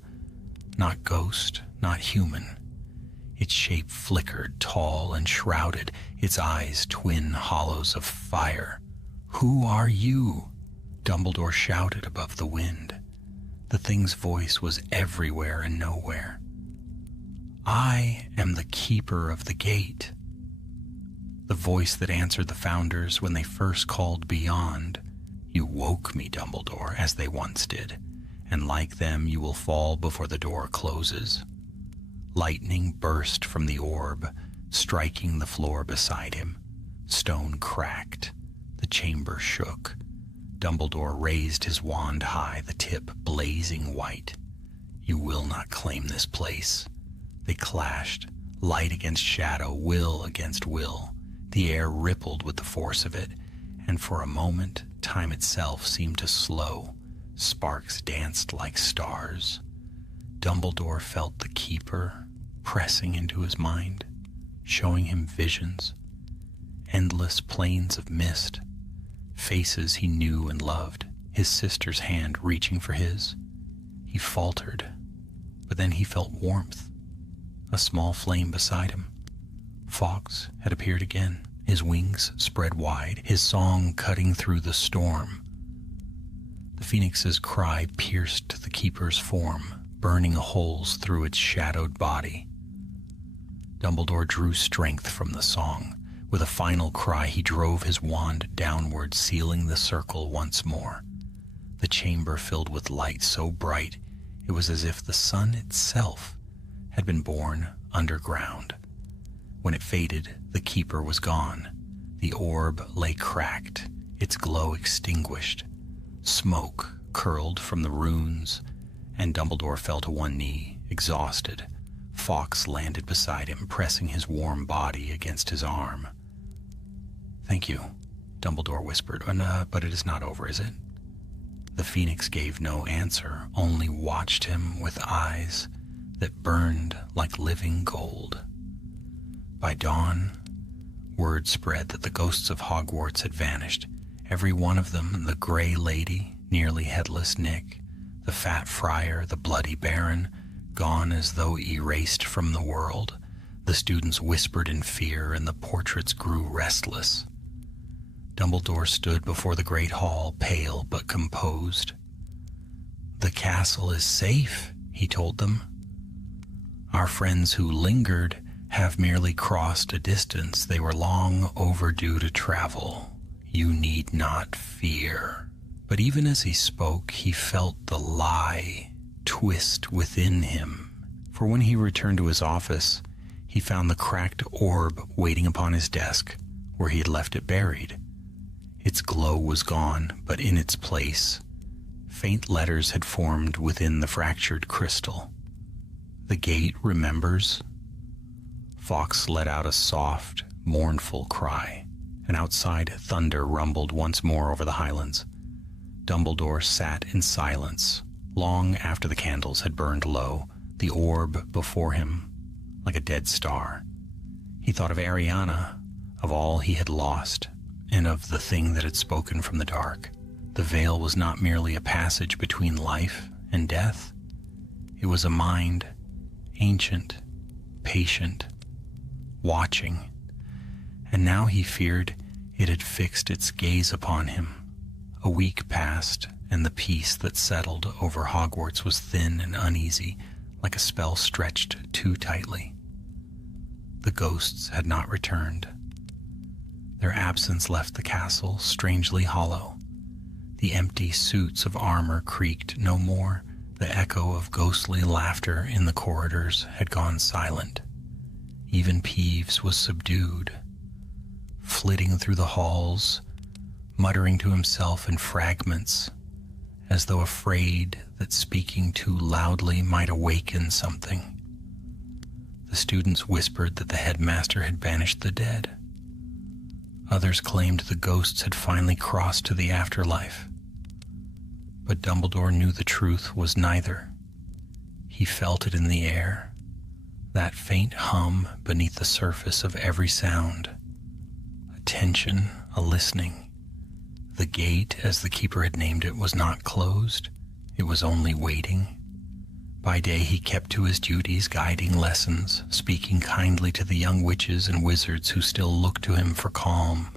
Not ghost, not human. Its shape flickered, tall and shrouded, its eyes twin hollows of fire. "Who are you?" Dumbledore shouted above the wind. The thing's voice was everywhere and nowhere. "I am the keeper of the gate." The voice that answered the founders when they first called beyond. "You woke me, Dumbledore, as they once did, and like them you will fall before the door closes." Lightning burst from the orb, striking the floor beside him. Stone cracked. The chamber shook. Dumbledore raised his wand high, the tip blazing white. "You will not claim this place." They clashed, light against shadow, will against will. The air rippled with the force of it, and for a moment, time itself seemed to slow. Sparks danced like stars. Dumbledore felt the keeper pressing into his mind, showing him visions, endless plains of mist, faces he knew and loved, his sister's hand reaching for his. He faltered, but then he felt warmth, a small flame beside him. Fawkes had appeared again, his wings spread wide, his song cutting through the storm. The phoenix's cry pierced the keeper's form, burning holes through its shadowed body. Dumbledore drew strength from the song. With a final cry, he drove his wand downward, sealing the circle once more. The chamber filled with light so bright it was as if the sun itself had been born underground. When it faded, the keeper was gone. The orb lay cracked, its glow extinguished. Smoke curled from the runes, and Dumbledore fell to one knee, exhausted. Fawkes landed beside him, pressing his warm body against his arm. "Thank you," Dumbledore whispered. But it is not over, is it?" The phoenix gave no answer, only watched him with eyes that burned like living gold. By dawn, word spread that the ghosts of Hogwarts had vanished. Every one of them, the Grey Lady, nearly headless Nick, the fat friar, the bloody baron, gone as though erased from the world. The students whispered in fear, and the portraits grew restless. Dumbledore stood before the great hall, pale but composed. "The castle is safe," he told them. "Our friends who lingered have merely crossed a distance they were long overdue to travel. You need not fear." But even as he spoke, he felt the lie twist within him. For when he returned to his office, he found the cracked orb waiting upon his desk where he had left it buried. Its glow was gone, but in its place, faint letters had formed within the fractured crystal. "The gate remembers." Fawkes let out a soft, mournful cry, and outside thunder rumbled once more over the highlands. Dumbledore sat in silence, long after the candles had burned low, the orb before him like a dead star. He thought of Ariana, of all he had lost, and of the thing that had spoken from the dark. The veil was not merely a passage between life and death. It was a mind, ancient, patient, watching, and now he feared it had fixed its gaze upon him. A week passed, and the peace that settled over Hogwarts was thin and uneasy, like a spell stretched too tightly. The ghosts had not returned. Their absence left the castle strangely hollow. The empty suits of armor creaked no more. The echo of ghostly laughter in the corridors had gone silent. Even Peeves was subdued, flitting through the halls, muttering to himself in fragments, as though afraid that speaking too loudly might awaken something. The students whispered that the headmaster had banished the dead. Others claimed the ghosts had finally crossed to the afterlife. But Dumbledore knew the truth was neither. He felt it in the air, that faint hum beneath the surface of every sound. A tension, a listening. The gate, as the keeper had named it, was not closed. It was only waiting. By day he kept to his duties, guiding lessons, speaking kindly to the young witches and wizards who still looked to him for calm.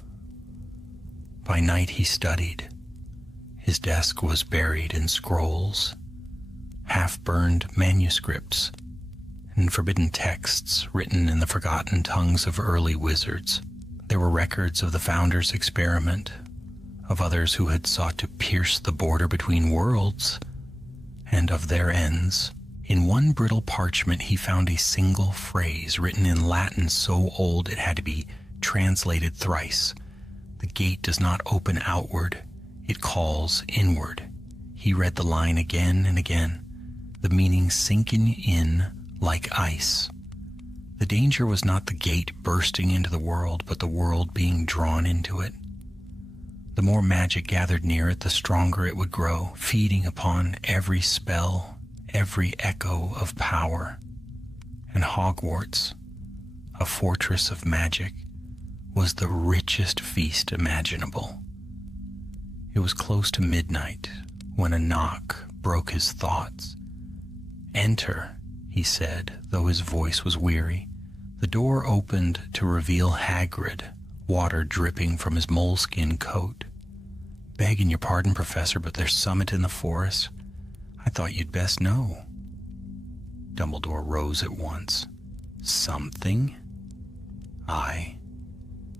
By night he studied. His desk was buried in scrolls, half-burned manuscripts, and forbidden texts written in the forgotten tongues of early wizards. There were records of the founder's experiment, of others who had sought to pierce the border between worlds, and of their ends. In one brittle parchment he found a single phrase written in Latin so old it had to be translated thrice. "The gate does not open outward, it calls inward." He read the line again and again, the meaning sinking in like ice. The danger was not the gate bursting into the world, but the world being drawn into it. The more magic gathered near it, the stronger it would grow, feeding upon every spell, every echo of power. And Hogwarts, a fortress of magic, was the richest feast imaginable. It was close to midnight when a knock broke his thoughts. "Enter," he said, though his voice was weary. The door opened to reveal Hagrid, water dripping from his moleskin coat. "Begging your pardon, Professor, but there's summit in the forest. I thought you'd best know." Dumbledore rose at once. "Something?" "Aye."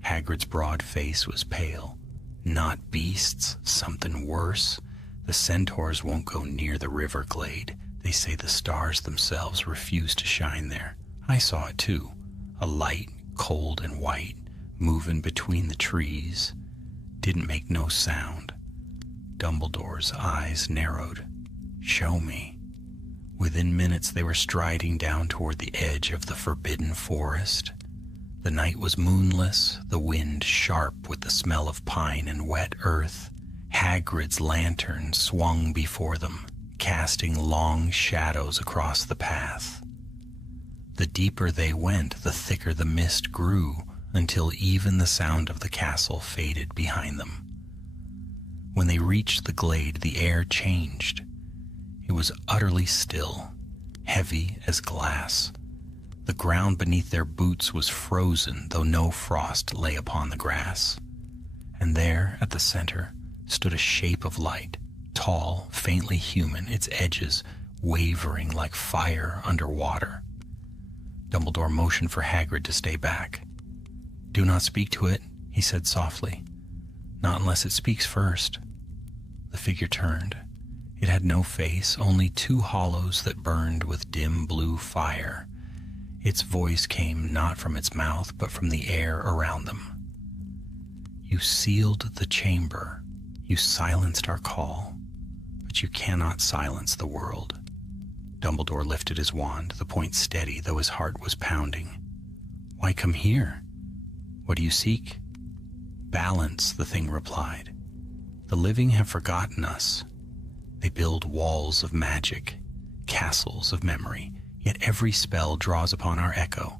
Hagrid's broad face was pale. "Not beasts, something worse. The centaurs won't go near the river glade. They say the stars themselves refuse to shine there. I saw it too. A light, cold and white, moving between the trees. Didn't make no sound." Dumbledore's eyes narrowed. "Show me." Within minutes they were striding down toward the edge of the forbidden forest. The night was moonless, the wind sharp with the smell of pine and wet earth. Hagrid's lantern swung before them, casting long shadows across the path. The deeper they went, the thicker the mist grew, until even the sound of the castle faded behind them. When they reached the glade, the air changed. It was utterly still, heavy as glass. The ground beneath their boots was frozen, though no frost lay upon the grass. And there, at the center, stood a shape of light, tall, faintly human, its edges wavering like fire under water. Dumbledore motioned for Hagrid to stay back. "Do not speak to it," he said softly. "Not unless it speaks first." The The figure turned. It had no face, only two hollows that burned with dim blue fire. Its voice came not from its mouth, but from the air around them. You sealed the chamber. You silenced our call. But you cannot silence the world. Dumbledore lifted his wand, the point steady, though his heart was pounding. Why come here? What do you seek? Balance, the thing replied. The living have forgotten us. They build walls of magic, castles of memory, yet every spell draws upon our echo.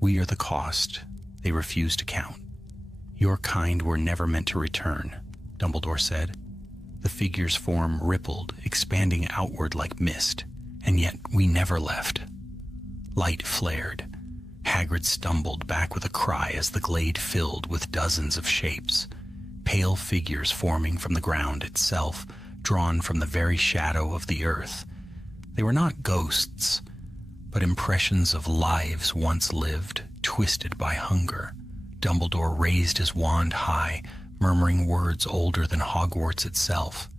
We are the cost they refuse to count. Your kind were never meant to return, Dumbledore said. The figure's form rippled, expanding outward like mist, and yet we never left. Light flared. Hagrid stumbled back with a cry as the glade filled with dozens of shapes, pale figures forming from the ground itself, drawn from the very shadow of the earth. They were not ghosts, but impressions of lives once lived, twisted by hunger. Dumbledore raised his wand high, murmuring words older than Hogwarts itself.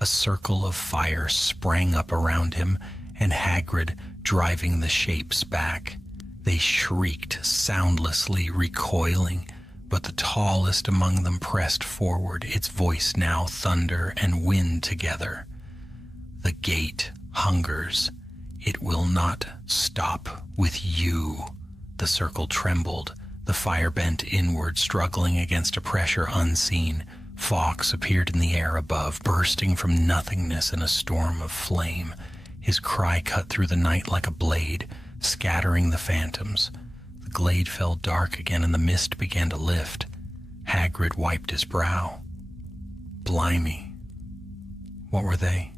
A circle of fire sprang up around him, and Hagrid driving the shapes back. They shrieked soundlessly, recoiling, but the tallest among them pressed forward, its voice now thunder and wind together. The gate hungers. It will not stop with you. The circle trembled. The fire bent inward, struggling against a pressure unseen. Fawkes appeared in the air above, bursting from nothingness in a storm of flame. His cry cut through the night like a blade, scattering the phantoms. The glade fell dark again, and the mist began to lift. Hagrid wiped his brow. Blimey. What were they?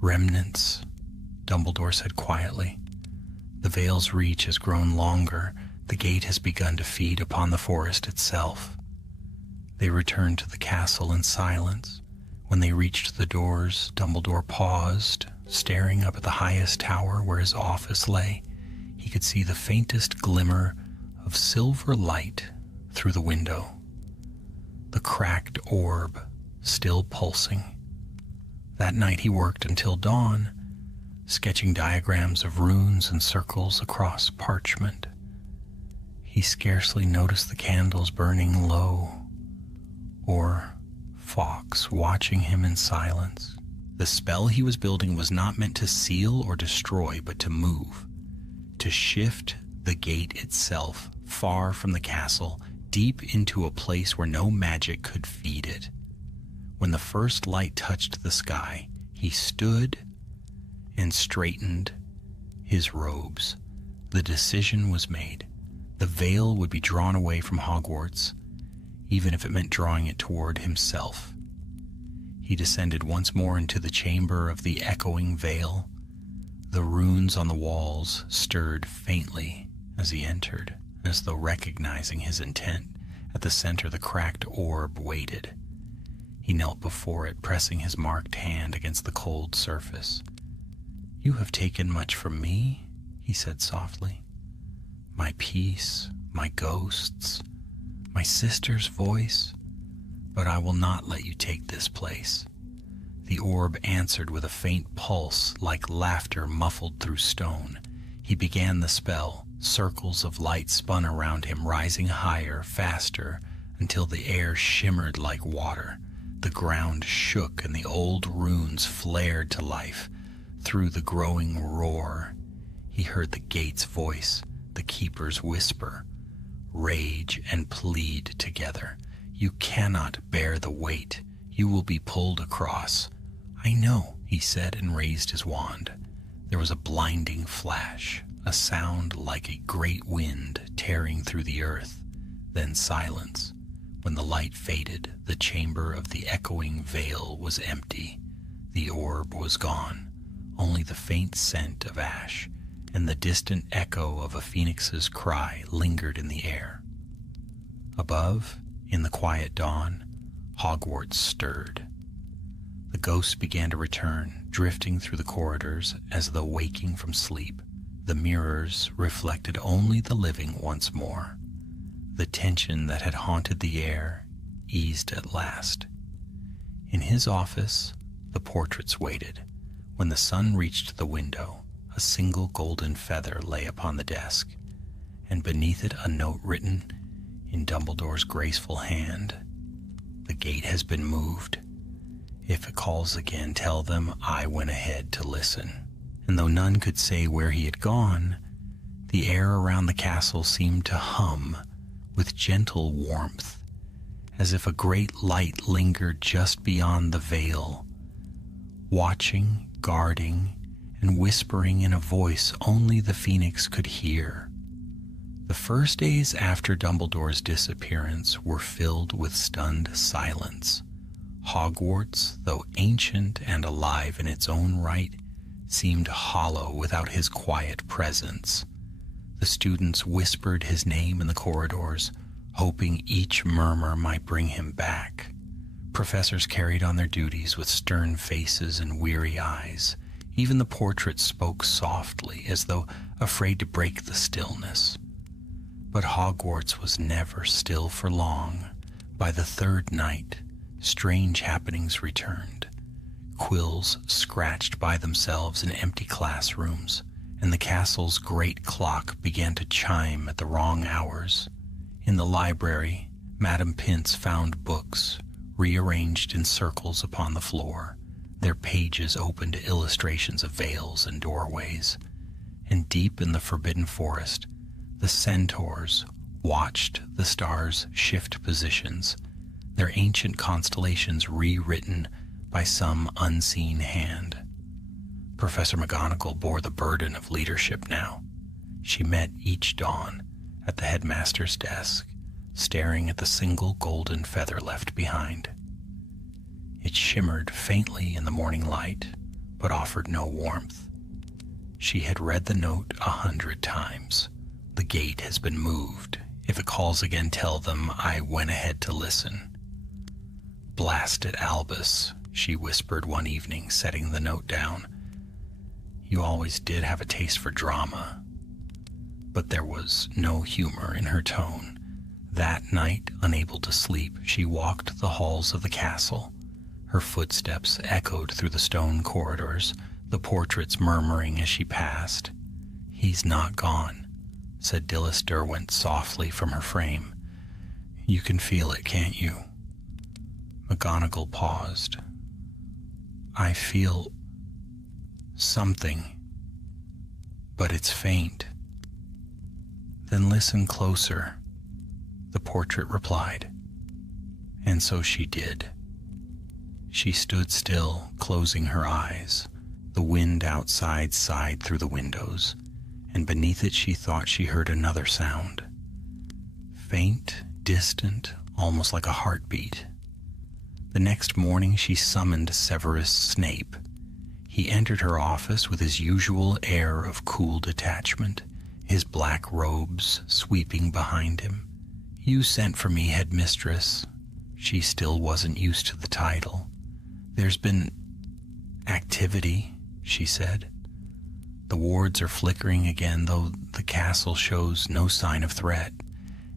Remnants, Dumbledore said quietly. The veil's reach has grown longer. The gate has begun to feed upon the forest itself. They returned to the castle in silence. When they reached the doors, Dumbledore paused, staring up at the highest tower where his office lay. He could see the faintest glimmer of silver light through the window. The cracked orb still pulsing. That night he worked until dawn, sketching diagrams of runes and circles across parchment. He scarcely noticed the candles burning low, or Fawkes watching him in silence. The spell he was building was not meant to seal or destroy, but to move, to shift the gate itself far from the castle, deep into a place where no magic could feed it. When the first light touched the sky, he stood and straightened his robes. The decision was made. The veil would be drawn away from Hogwarts, even if it meant drawing it toward himself. He descended once more into the chamber of the echoing veil. The runes on the walls stirred faintly as he entered, as though recognizing his intent. At the center, the cracked orb waited. He knelt before it, pressing his marked hand against the cold surface. "You have taken much from me," he said softly. "My peace, my ghosts, my sister's voice, but I will not let you take this place." The orb answered with a faint pulse like laughter muffled through stone. He began the spell. Circles of light spun around him, rising higher, faster, until the air shimmered like water. The ground shook and the old runes flared to life. Through the growing roar, he heard the gate's voice, the keeper's whisper, rage and plead together. "You cannot bear the weight. You will be pulled across." "I know," he said, and raised his wand. There was a blinding flash, a sound like a great wind tearing through the earth, then silence. When the light faded, the chamber of the echoing veil was empty. The orb was gone. Only the faint scent of ash and the distant echo of a phoenix's cry lingered in the air. Above, in the quiet dawn, Hogwarts stirred. The ghosts began to return, drifting through the corridors as though waking from sleep. The mirrors reflected only the living once more. The tension that had haunted the air eased at last. In his office, the portraits waited. When the sun reached the window, a single golden feather lay upon the desk, and beneath it a note written in Dumbledore's graceful hand. "The gate has been moved. If it calls again, tell them I went ahead to listen." And though none could say where he had gone, the air around the castle seemed to hum with gentle warmth, as if a great light lingered just beyond the veil, watching, guarding, and whispering in a voice only the Phoenix could hear. The first days after Dumbledore's disappearance were filled with stunned silence. Hogwarts, though ancient and alive in its own right, seemed hollow without his quiet presence. The students whispered his name in the corridors, hoping each murmur might bring him back. Professors carried on their duties with stern faces and weary eyes. Even the portraits spoke softly, as though afraid to break the stillness. But Hogwarts was never still for long. By the third night, strange happenings returned. Quills scratched by themselves in empty classrooms, and the castle's great clock began to chime at the wrong hours. In the library, Madame Pince found books rearranged in circles upon the floor, their pages open to illustrations of veils and doorways. And deep in the Forbidden Forest, the centaurs watched the stars shift positions, their ancient constellations rewritten by some unseen hand. Professor McGonagall bore the burden of leadership now. She met each dawn at the headmaster's desk, staring at the single golden feather left behind. It shimmered faintly in the morning light, but offered no warmth. She had read the note 100 times. "The gate has been moved. If it calls again, tell them I went ahead to listen." "Blast it, Albus," she whispered one evening, setting the note down. "You always did have a taste for drama." But there was no humor in her tone. That night, unable to sleep, she walked the halls of the castle. Her footsteps echoed through the stone corridors, the portraits murmuring as she passed. "He's not gone," said Dilys Derwent softly from her frame. "You can feel it, can't you?" McGonagall paused. "I feel something, but it's faint." "Then listen closer," the portrait replied. And so she did. She stood still, closing her eyes. The wind outside sighed through the windows, and beneath it she thought she heard another sound. Faint, distant, almost like a heartbeat. The next morning she summoned Severus Snape. He entered her office with his usual air of cool detachment, his black robes sweeping behind him. "You sent for me, headmistress." She still wasn't used to the title. "There's been activity," she said. "The wards are flickering again, though the castle shows no sign of threat,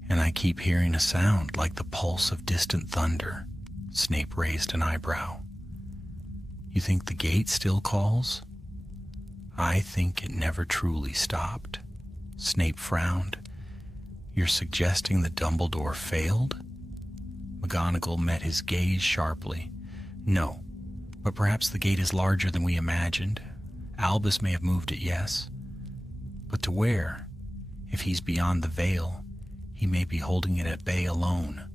and I keep hearing a sound like the pulse of distant thunder." Snape raised an eyebrow. "You think the gate still calls?" "I think it never truly stopped." Snape frowned. "You're suggesting that Dumbledore failed?" McGonagall met his gaze sharply. "No, but perhaps the gate is larger than we imagined. Albus may have moved it, yes. But to where? If he's beyond the veil, he may be holding it at bay alone."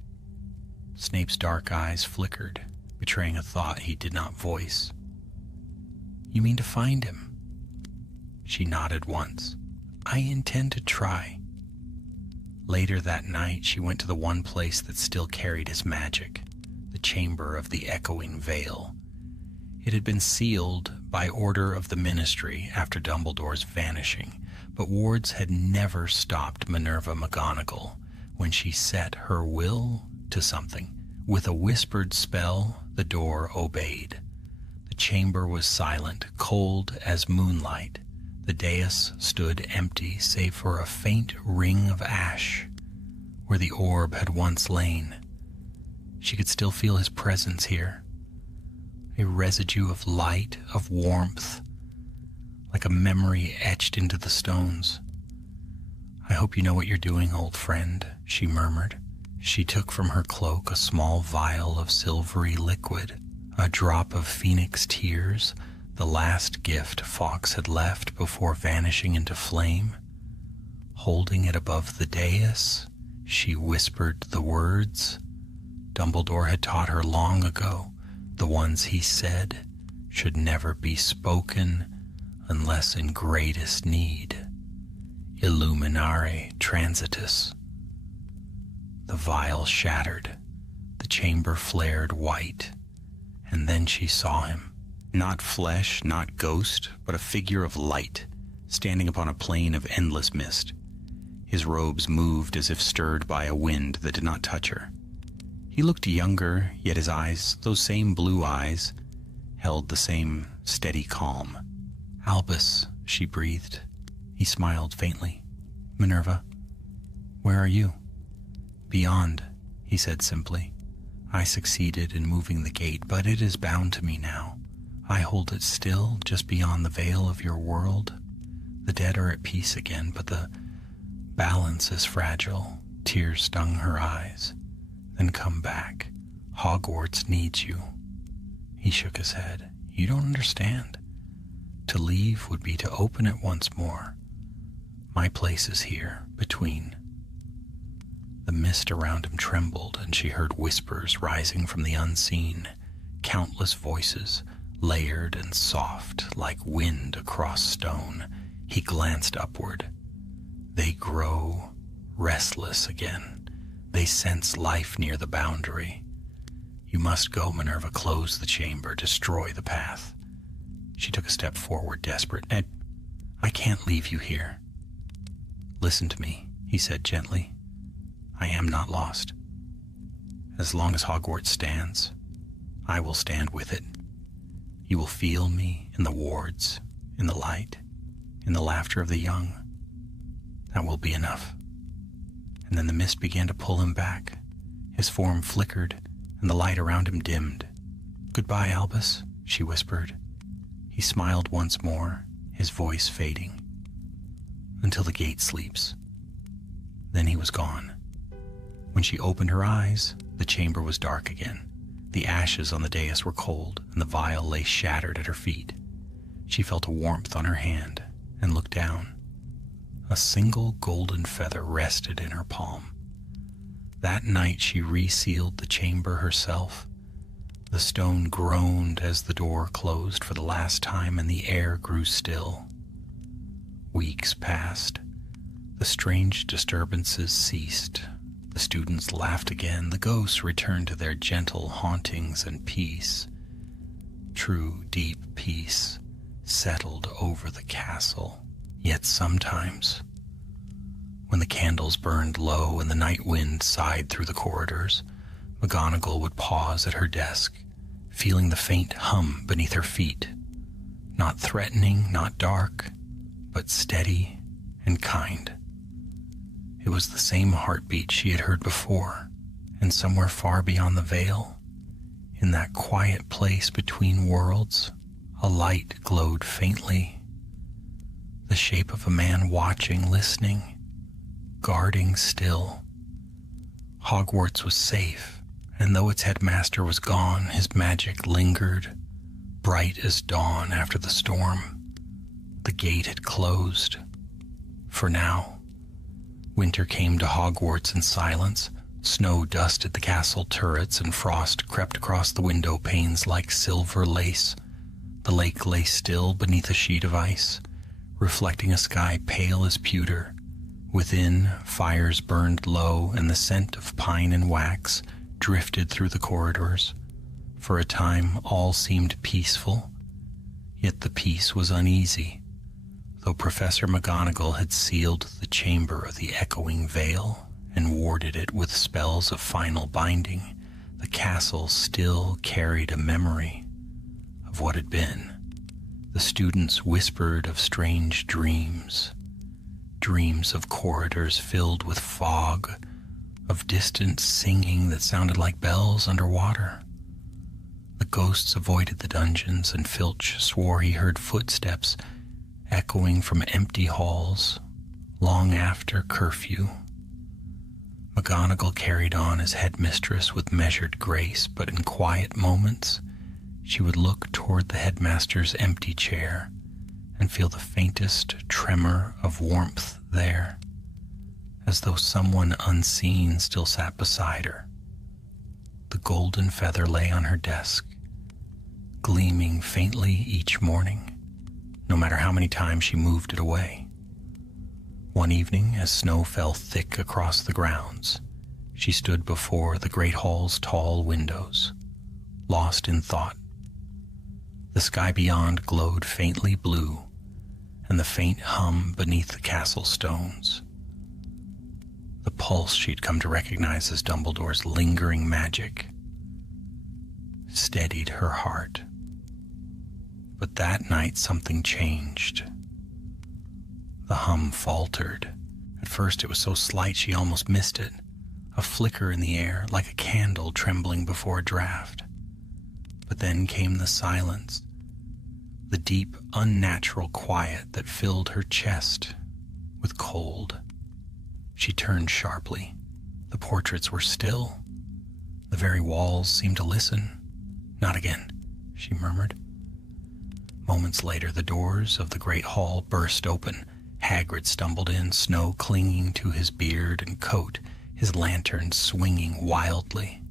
Snape's dark eyes flickered, betraying a thought he did not voice. "You mean to find him?" She nodded once. "I intend to try." Later that night, she went to the one place that still carried his magic, the chamber of the echoing veil. It had been sealed by order of the Ministry after Dumbledore's vanishing, but wards had never stopped Minerva McGonagall when she set her will to something. With a whispered spell, the door obeyed. The chamber was silent, cold as moonlight. The dais stood empty save for a faint ring of ash where the orb had once lain. She could still feel his presence here, a residue of light, of warmth, like a memory etched into the stones. "I hope you know what you're doing, old friend," she murmured. She took from her cloak a small vial of silvery liquid, a drop of phoenix tears, the last gift Fawkes had left before vanishing into flame. Holding it above the dais, she whispered the words Dumbledore had taught her long ago, the ones he said should never be spoken unless in greatest need. Illuminare transitus. The vial shattered, the chamber flared white, and then she saw him. Not flesh, not ghost, but a figure of light, standing upon a plain of endless mist. His robes moved as if stirred by a wind that did not touch her. He looked younger, yet his eyes, those same blue eyes, held the same steady calm. "Albus," she breathed. He smiled faintly. "Minerva, where are you?" "Beyond," he said simply. "I succeeded in moving the gate, but it is bound to me now. I hold it still, just beyond the veil of your world. The dead are at peace again, but the balance is fragile." Tears stung her eyes. "Then come back. Hogwarts needs you." He shook his head. "You don't understand. To leave would be to open it once more. My place is here, between." The mist around him trembled, and she heard whispers rising from the unseen, countless voices, layered and soft like wind across stone. He glanced upward. They grow restless again. They sense life near the boundary. "You must go, Minerva. Close the chamber. Destroy the path." She took a step forward, desperate. "Ed, I can't leave you here." "Listen to me," he said gently. "I am not lost. As long as Hogwarts stands, I will stand with it. You will feel me in the wards, in the light, in the laughter of the young. That will be enough." And then the mist began to pull him back. His form flickered, and the light around him dimmed. "Goodbye, Albus," she whispered. He smiled once more, his voice fading. "Until the gate sleeps." Then he was gone. When she opened her eyes, the chamber was dark again. The ashes on the dais were cold, and the vial lay shattered at her feet. She felt a warmth on her hand and looked down. A single golden feather rested in her palm. That night she resealed the chamber herself. The stone groaned as the door closed for the last time, and the air grew still. Weeks passed. The strange disturbances ceased. The students laughed again. The ghosts returned to their gentle hauntings, and peace, true deep peace, settled over the castle. Yet sometimes, when the candles burned low and the night wind sighed through the corridors, McGonagall would pause at her desk, feeling the faint hum beneath her feet. Not threatening, not dark, but steady and kind. It was the same heartbeat she had heard before, and somewhere far beyond the veil, in that quiet place between worlds, a light glowed faintly. The shape of a man watching, listening, guarding still. Hogwarts was safe, and though its headmaster was gone, his magic lingered, bright as dawn after the storm. The gate had closed. For now. Winter came to Hogwarts in silence. Snow dusted the castle turrets, and frost crept across the window panes like silver lace. The lake lay still beneath a sheet of ice, reflecting a sky pale as pewter. Within, fires burned low, and the scent of pine and wax drifted through the corridors. For a time, all seemed peaceful, yet the peace was uneasy. Though Professor McGonagall had sealed the chamber of the echoing veil and warded it with spells of final binding, the castle still carried a memory of what had been. The students whispered of strange dreams, dreams of corridors filled with fog, of distant singing that sounded like bells underwater. The ghosts avoided the dungeons, and Filch swore he heard footsteps echoing from empty halls long after curfew. McGonagall carried on as headmistress with measured grace, but in quiet moments she would look toward the headmaster's empty chair and feel the faintest tremor of warmth there, as though someone unseen still sat beside her. The golden feather lay on her desk, gleaming faintly each morning, no matter how many times she moved it away. One evening, as snow fell thick across the grounds, she stood before the great hall's tall windows, lost in thought. The sky beyond glowed faintly blue, and the faint hum beneath the castle stones. The pulse she'd come to recognize as Dumbledore's lingering magic steadied her heart. But that night something changed. The hum faltered. At first it was so slight she almost missed it, a flicker in the air like a candle trembling before a draft. But then came the silence, the deep, unnatural quiet that filled her chest with cold. She turned sharply. The portraits were still. The very walls seemed to listen. "Not again," she murmured. Moments later, the doors of the great hall burst open. Hagrid stumbled in, snow clinging to his beard and coat, his lantern swinging wildly.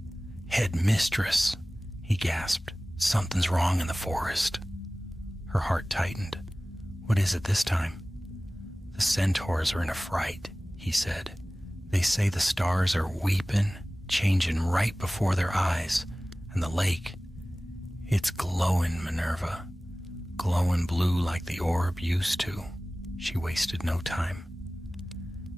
"Headmistress," he gasped. "Something's wrong in the forest." Her heart tightened. "What is it this time?" "The centaurs are in a fright," he said. "They say the stars are weeping, changing right before their eyes, and the lake, it's glowing, Minerva, glowing blue like the orb used to." She wasted no time.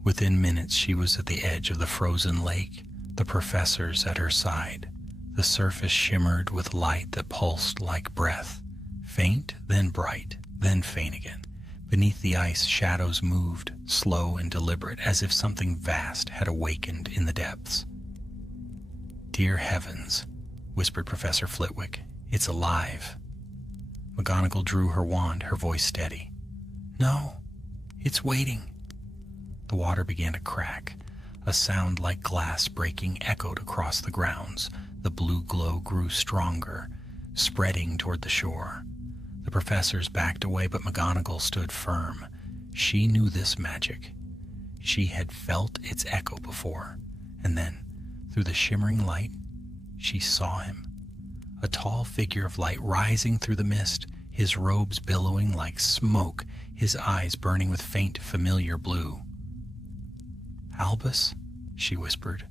Within minutes she was at the edge of the frozen lake, the professors at her side. The surface shimmered with light that pulsed like breath, faint, then bright, then faint again. Beneath the ice, shadows moved, slow and deliberate, as if something vast had awakened in the depths. "Dear heavens," whispered Professor Flitwick, "it's alive." McGonagall drew her wand, her voice steady. "No, it's waiting." The water began to crack. A sound like glass breaking echoed across the grounds. The blue glow grew stronger, spreading toward the shore. The professors backed away, but McGonagall stood firm. She knew this magic. She had felt its echo before. And then, through the shimmering light, she saw him. A tall figure of light rising through the mist, his robes billowing like smoke, his eyes burning with faint, familiar blue. "Albus?" she whispered.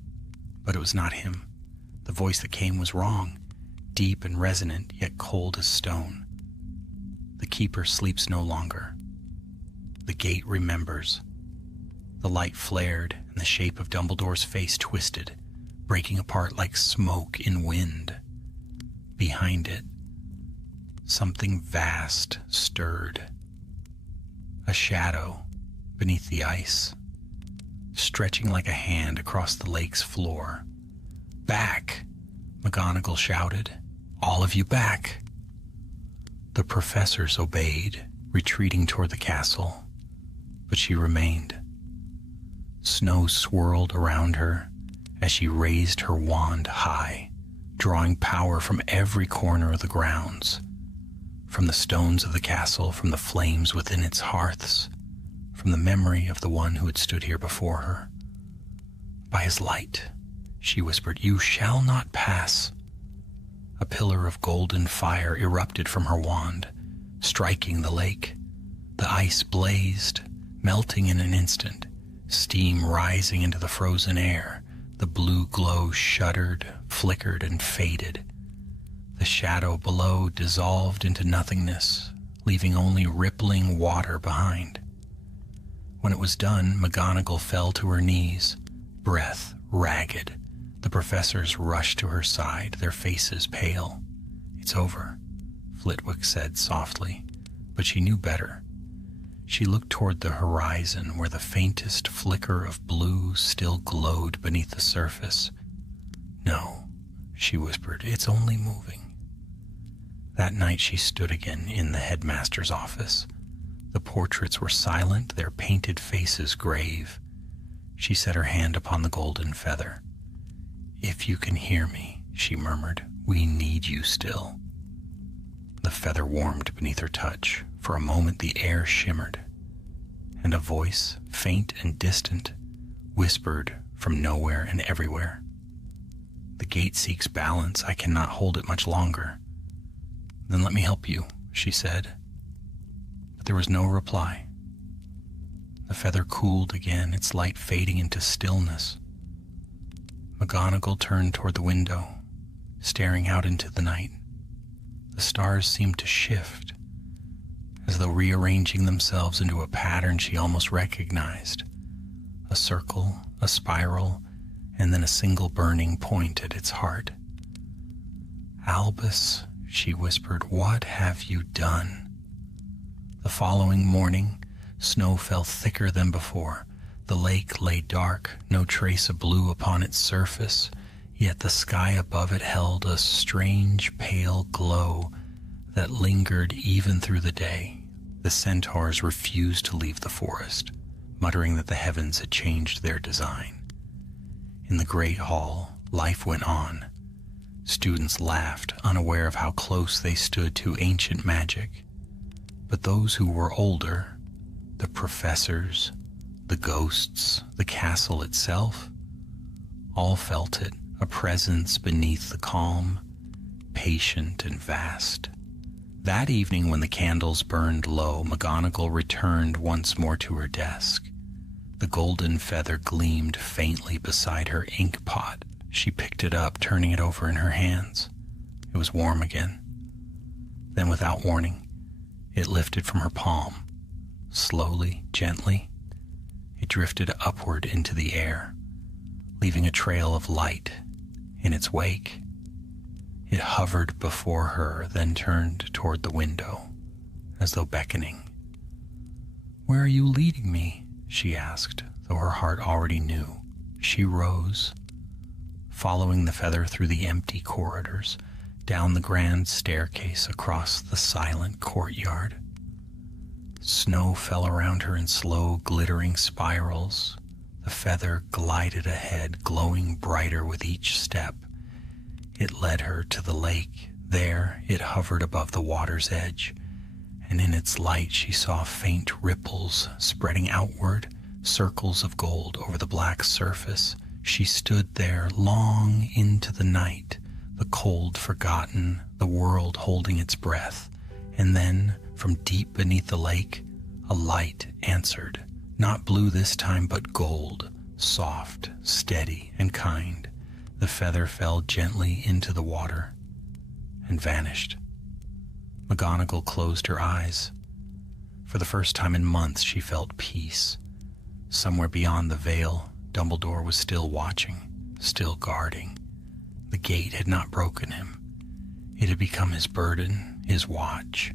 But it was not him. The voice that came was wrong, deep and resonant, yet cold as stone. "The keeper sleeps no longer. The gate remembers." The light flared, and the shape of Dumbledore's face twisted, breaking apart like smoke in wind. Behind it, something vast stirred. A shadow beneath the ice, stretching like a hand across the lake's floor. "Back!" McGonagall shouted. "All of you back!" The professors obeyed, retreating toward the castle, but she remained. Snow swirled around her as she raised her wand high, drawing power from every corner of the grounds, from the stones of the castle, from the flames within its hearths, from the memory of the one who had stood here before her. "By his light," she whispered, "you shall not pass." A pillar of golden fire erupted from her wand, striking the lake. The ice blazed, melting in an instant, steam rising into the frozen air. The blue glow shuddered, flickered, and faded. The shadow below dissolved into nothingness, leaving only rippling water behind. When it was done, McGonagall fell to her knees, breath ragged. The professors rushed to her side, their faces pale. "It's over," Flitwick said softly, but she knew better. She looked toward the horizon where the faintest flicker of blue still glowed beneath the surface. "No," she whispered, "it's only moving. That night she stood again in the headmaster's office. The portraits were silent, their painted faces grave. She set her hand upon the golden feather. "If you can hear me," she murmured, "we need you still." The feather warmed beneath her touch. For a moment the air shimmered, and a voice, faint and distant, whispered from nowhere and everywhere. "The gate seeks balance. I cannot hold it much longer." "Then let me help you," she said. But there was no reply. The feather cooled again, its light fading into stillness. McGonagall turned toward the window, staring out into the night. The stars seemed to shift, as though rearranging themselves into a pattern she almost recognized. A circle, a spiral, and then a single burning point at its heart. "Albus," she whispered, "what have you done?" The following morning, snow fell thicker than before. The lake lay dark, no trace of blue upon its surface, yet the sky above it held a strange pale glow that lingered even through the day. The centaurs refused to leave the forest, muttering that the heavens had changed their design. In the great hall, life went on. Students laughed, unaware of how close they stood to ancient magic. But those who were older, the professors, the ghosts, the castle itself, all felt it, a presence beneath the calm, patient and vast. That evening when the candles burned low, McGonagall returned once more to her desk. The golden feather gleamed faintly beside her ink pot. She picked it up, turning it over in her hands. It was warm again. Then, without warning, it lifted from her palm. Slowly, gently, it drifted upward into the air, leaving a trail of light in its wake. It hovered before her, then turned toward the window, as though beckoning. "Where are you leading me?" she asked, though her heart already knew. She rose, following the feather through the empty corridors, down the grand staircase, across the silent courtyard. Snow fell around her in slow, glittering spirals. The feather glided ahead, glowing brighter with each step. It led her to the lake. There, it hovered above the water's edge, and in its light she saw faint ripples spreading outward, circles of gold over the black surface. She stood there long into the night, the cold forgotten, the world holding its breath, and then, from deep beneath the lake, a light answered, not blue this time, but gold, soft, steady, and kind. The feather fell gently into the water and vanished. McGonagall closed her eyes. For the first time in months, she felt peace. Somewhere beyond the veil, Dumbledore was still watching, still guarding. The gate had not broken him. It had become his burden, his watch.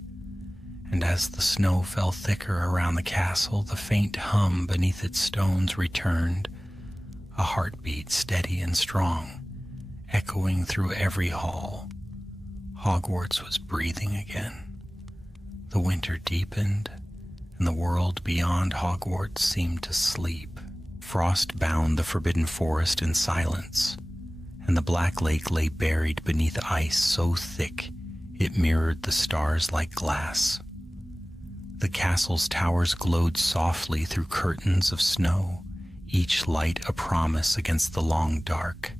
And as the snow fell thicker around the castle, the faint hum beneath its stones returned, a heartbeat steady and strong, echoing through every hall. Hogwarts was breathing again. The winter deepened, and the world beyond Hogwarts seemed to sleep. Frost bound the forbidden forest in silence, and the black lake lay buried beneath ice so thick it mirrored the stars like glass. The castle's towers glowed softly through curtains of snow, each light a promise against the long dark.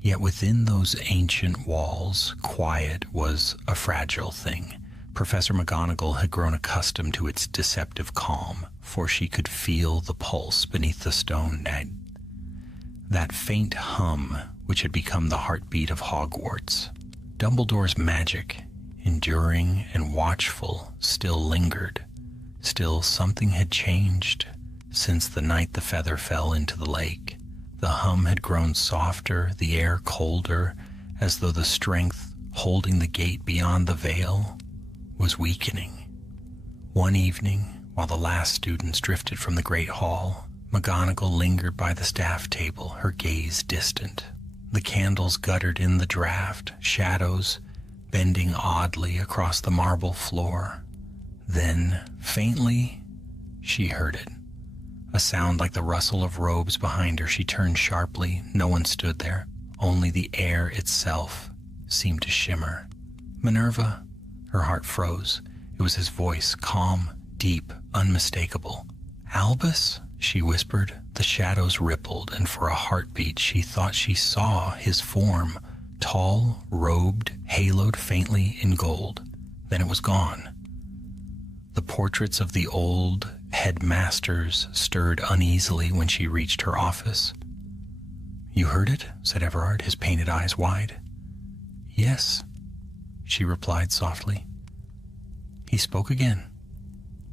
Yet within those ancient walls, quiet was a fragile thing. Professor McGonagall had grown accustomed to its deceptive calm, for she could feel the pulse beneath the stone. That faint hum which had become the heartbeat of Hogwarts. Dumbledore's magic, enduring and watchful, still lingered. Still, something had changed since the night the feather fell into the lake. The hum had grown softer, the air colder, as though the strength holding the gate beyond the veil was weakening. One evening, while the last students drifted from the great hall, McGonagall lingered by the staff table, her gaze distant. The candles guttered in the draught, shadows bending oddly across the marble floor. Then, faintly, she heard it. A sound like the rustle of robes behind her. She turned sharply. No one stood there. Only the air itself seemed to shimmer. "Minerva?" Her heart froze. It was his voice, calm, deep, unmistakable. "Albus?" she whispered. The shadows rippled, and for a heartbeat she thought she saw his form, tall, robed, haloed faintly in gold. Then it was gone. The portraits of the old headmasters stirred uneasily when she reached her office. "You heard it?" said Everard, his painted eyes wide. "Yes," she replied softly. He spoke again.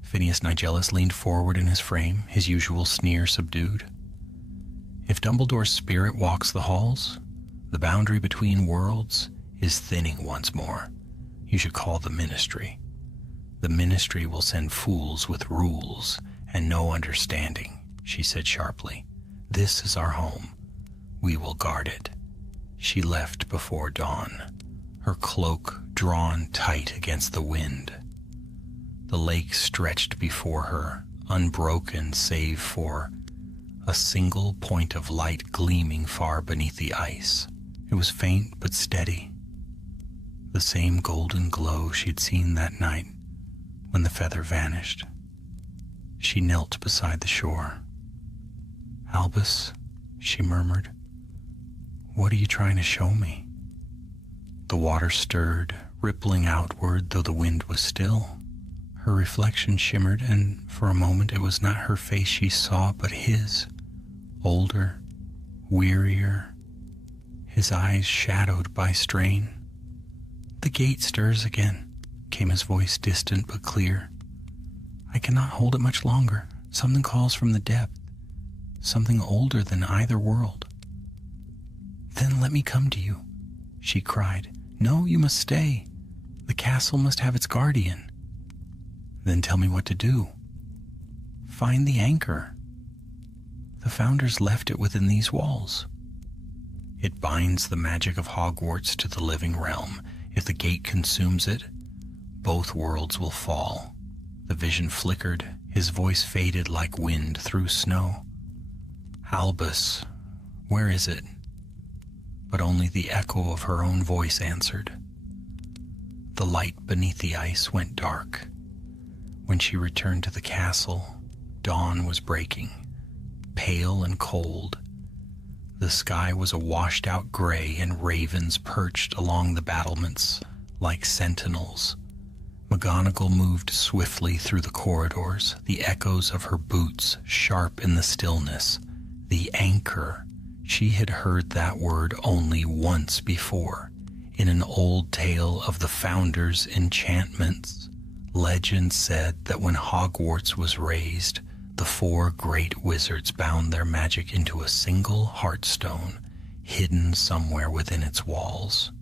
Phineas Nigellus leaned forward in his frame, his usual sneer subdued. "If Dumbledore's spirit walks the halls, the boundary between worlds is thinning once more. You should call the Ministry. The Ministry will send fools with rules and no understanding," she said sharply. "This is our home. We will guard it." She left before dawn, her cloak drawn tight against the wind. The lake stretched before her, unbroken save for a single point of light gleaming far beneath the ice. It was faint but steady, the same golden glow she'd seen that night when the feather vanished. She knelt beside the shore. "Albus," she murmured, "what are you trying to show me?" The water stirred, rippling outward though the wind was still. Her reflection shimmered, and for a moment it was not her face she saw, but his, older, wearier, his eyes shadowed by strain. "The gate stirs again," came his voice, distant but clear. "I cannot hold it much longer. Something calls from the depth, something older than either world." "Then let me come to you," she cried. "No, you must stay. The castle must have its guardian." "Then tell me what to do." "Find the anchor. The founders left it within these walls. It binds the magic of Hogwarts to the living realm. If the gate consumes it, both worlds will fall." The vision flickered, his voice faded like wind through snow. "Albus, where is it?" But only the echo of her own voice answered. The light beneath the ice went dark. When she returned to the castle, dawn was breaking, pale and cold. The sky was a washed-out gray, and ravens perched along the battlements like sentinels. McGonagall moved swiftly through the corridors, the echoes of her boots sharp in the stillness. The anchor. She had heard that word only once before, in an old tale of the Founders' enchantments. Legend said that when Hogwarts was raised, the 4 great wizards bound their magic into a single heartstone, hidden somewhere within its walls.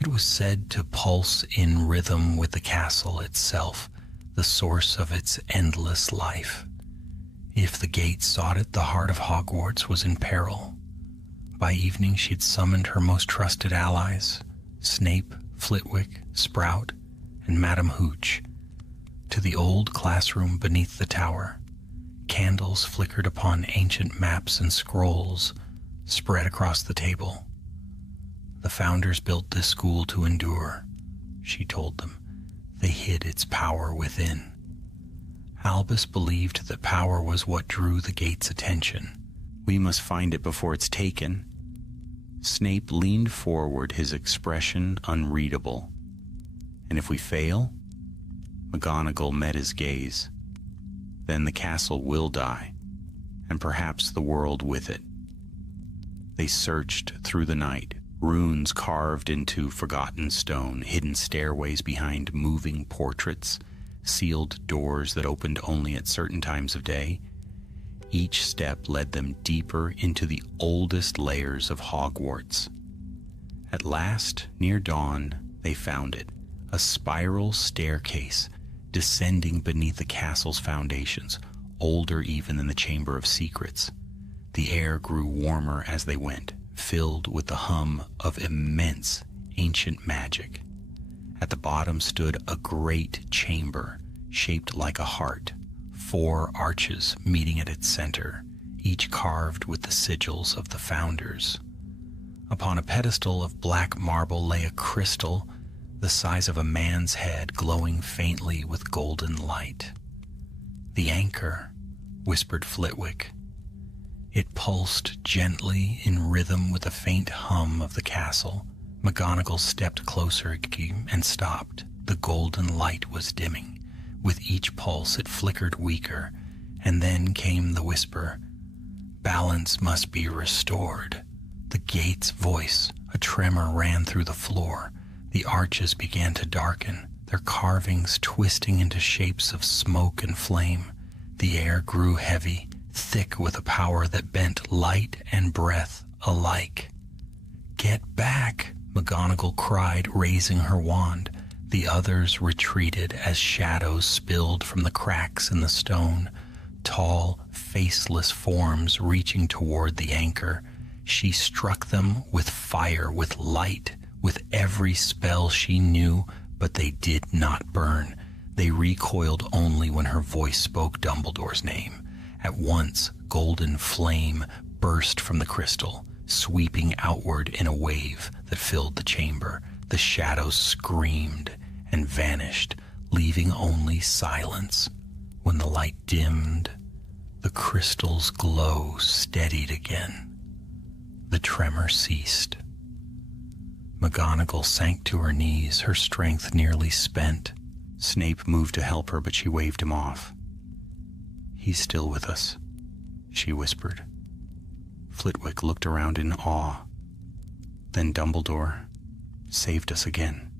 It was said to pulse in rhythm with the castle itself, the source of its endless life. If the gate sought it, the heart of Hogwarts was in peril. By evening she'd summoned her most trusted allies, Snape, Flitwick, Sprout, and Madam Hooch, to the old classroom beneath the tower. Candles flickered upon ancient maps and scrolls spread across the table. "The founders built this school to endure," she told them. "They hid its power within." Albus believed that power was what drew the gate's attention. "We must find it before it's taken." Snape leaned forward, his expression unreadable. "And if we fail?" McGonagall met his gaze. "Then the castle will die, and perhaps the world with it." They searched through the night, runes carved into forgotten stone, hidden stairways behind moving portraits, sealed doors that opened only at certain times of day. Each step led them deeper into the oldest layers of Hogwarts. At last, near dawn, they found it. A spiral staircase descending beneath the castle's foundations, older even than the Chamber of Secrets. The air grew warmer as they went, filled with the hum of immense ancient magic. At the bottom stood a great chamber, shaped like a heart, 4 arches meeting at its center, each carved with the sigils of the founders. Upon a pedestal of black marble lay a crystal the size of a man's head, glowing faintly with golden light. "The anchor," whispered Flitwick. It pulsed gently in rhythm with the faint hum of the castle. McGonagall stepped closer and stopped. The golden light was dimming. With each pulse it flickered weaker, and then came the whisper, "Balance must be restored." The gate's voice, a tremor ran through the floor. The arches began to darken, their carvings twisting into shapes of smoke and flame. The air grew heavy, thick with a power that bent light and breath alike. "Get back!" McGonagall cried, raising her wand. The others retreated as shadows spilled from the cracks in the stone, tall, faceless forms reaching toward the anchor. She struck them with fire, with light, with every spell she knew, but they did not burn. They recoiled only when her voice spoke Dumbledore's name. At once, golden flame burst from the crystal, sweeping outward in a wave that filled the chamber. The shadows screamed and vanished, leaving only silence. When the light dimmed, the crystal's glow steadied again. The tremor ceased. McGonagall sank to her knees, her strength nearly spent. Snape moved to help her, but she waved him off. "He's still with us," she whispered. Flitwick looked around in awe. Then Dumbledore saved us again.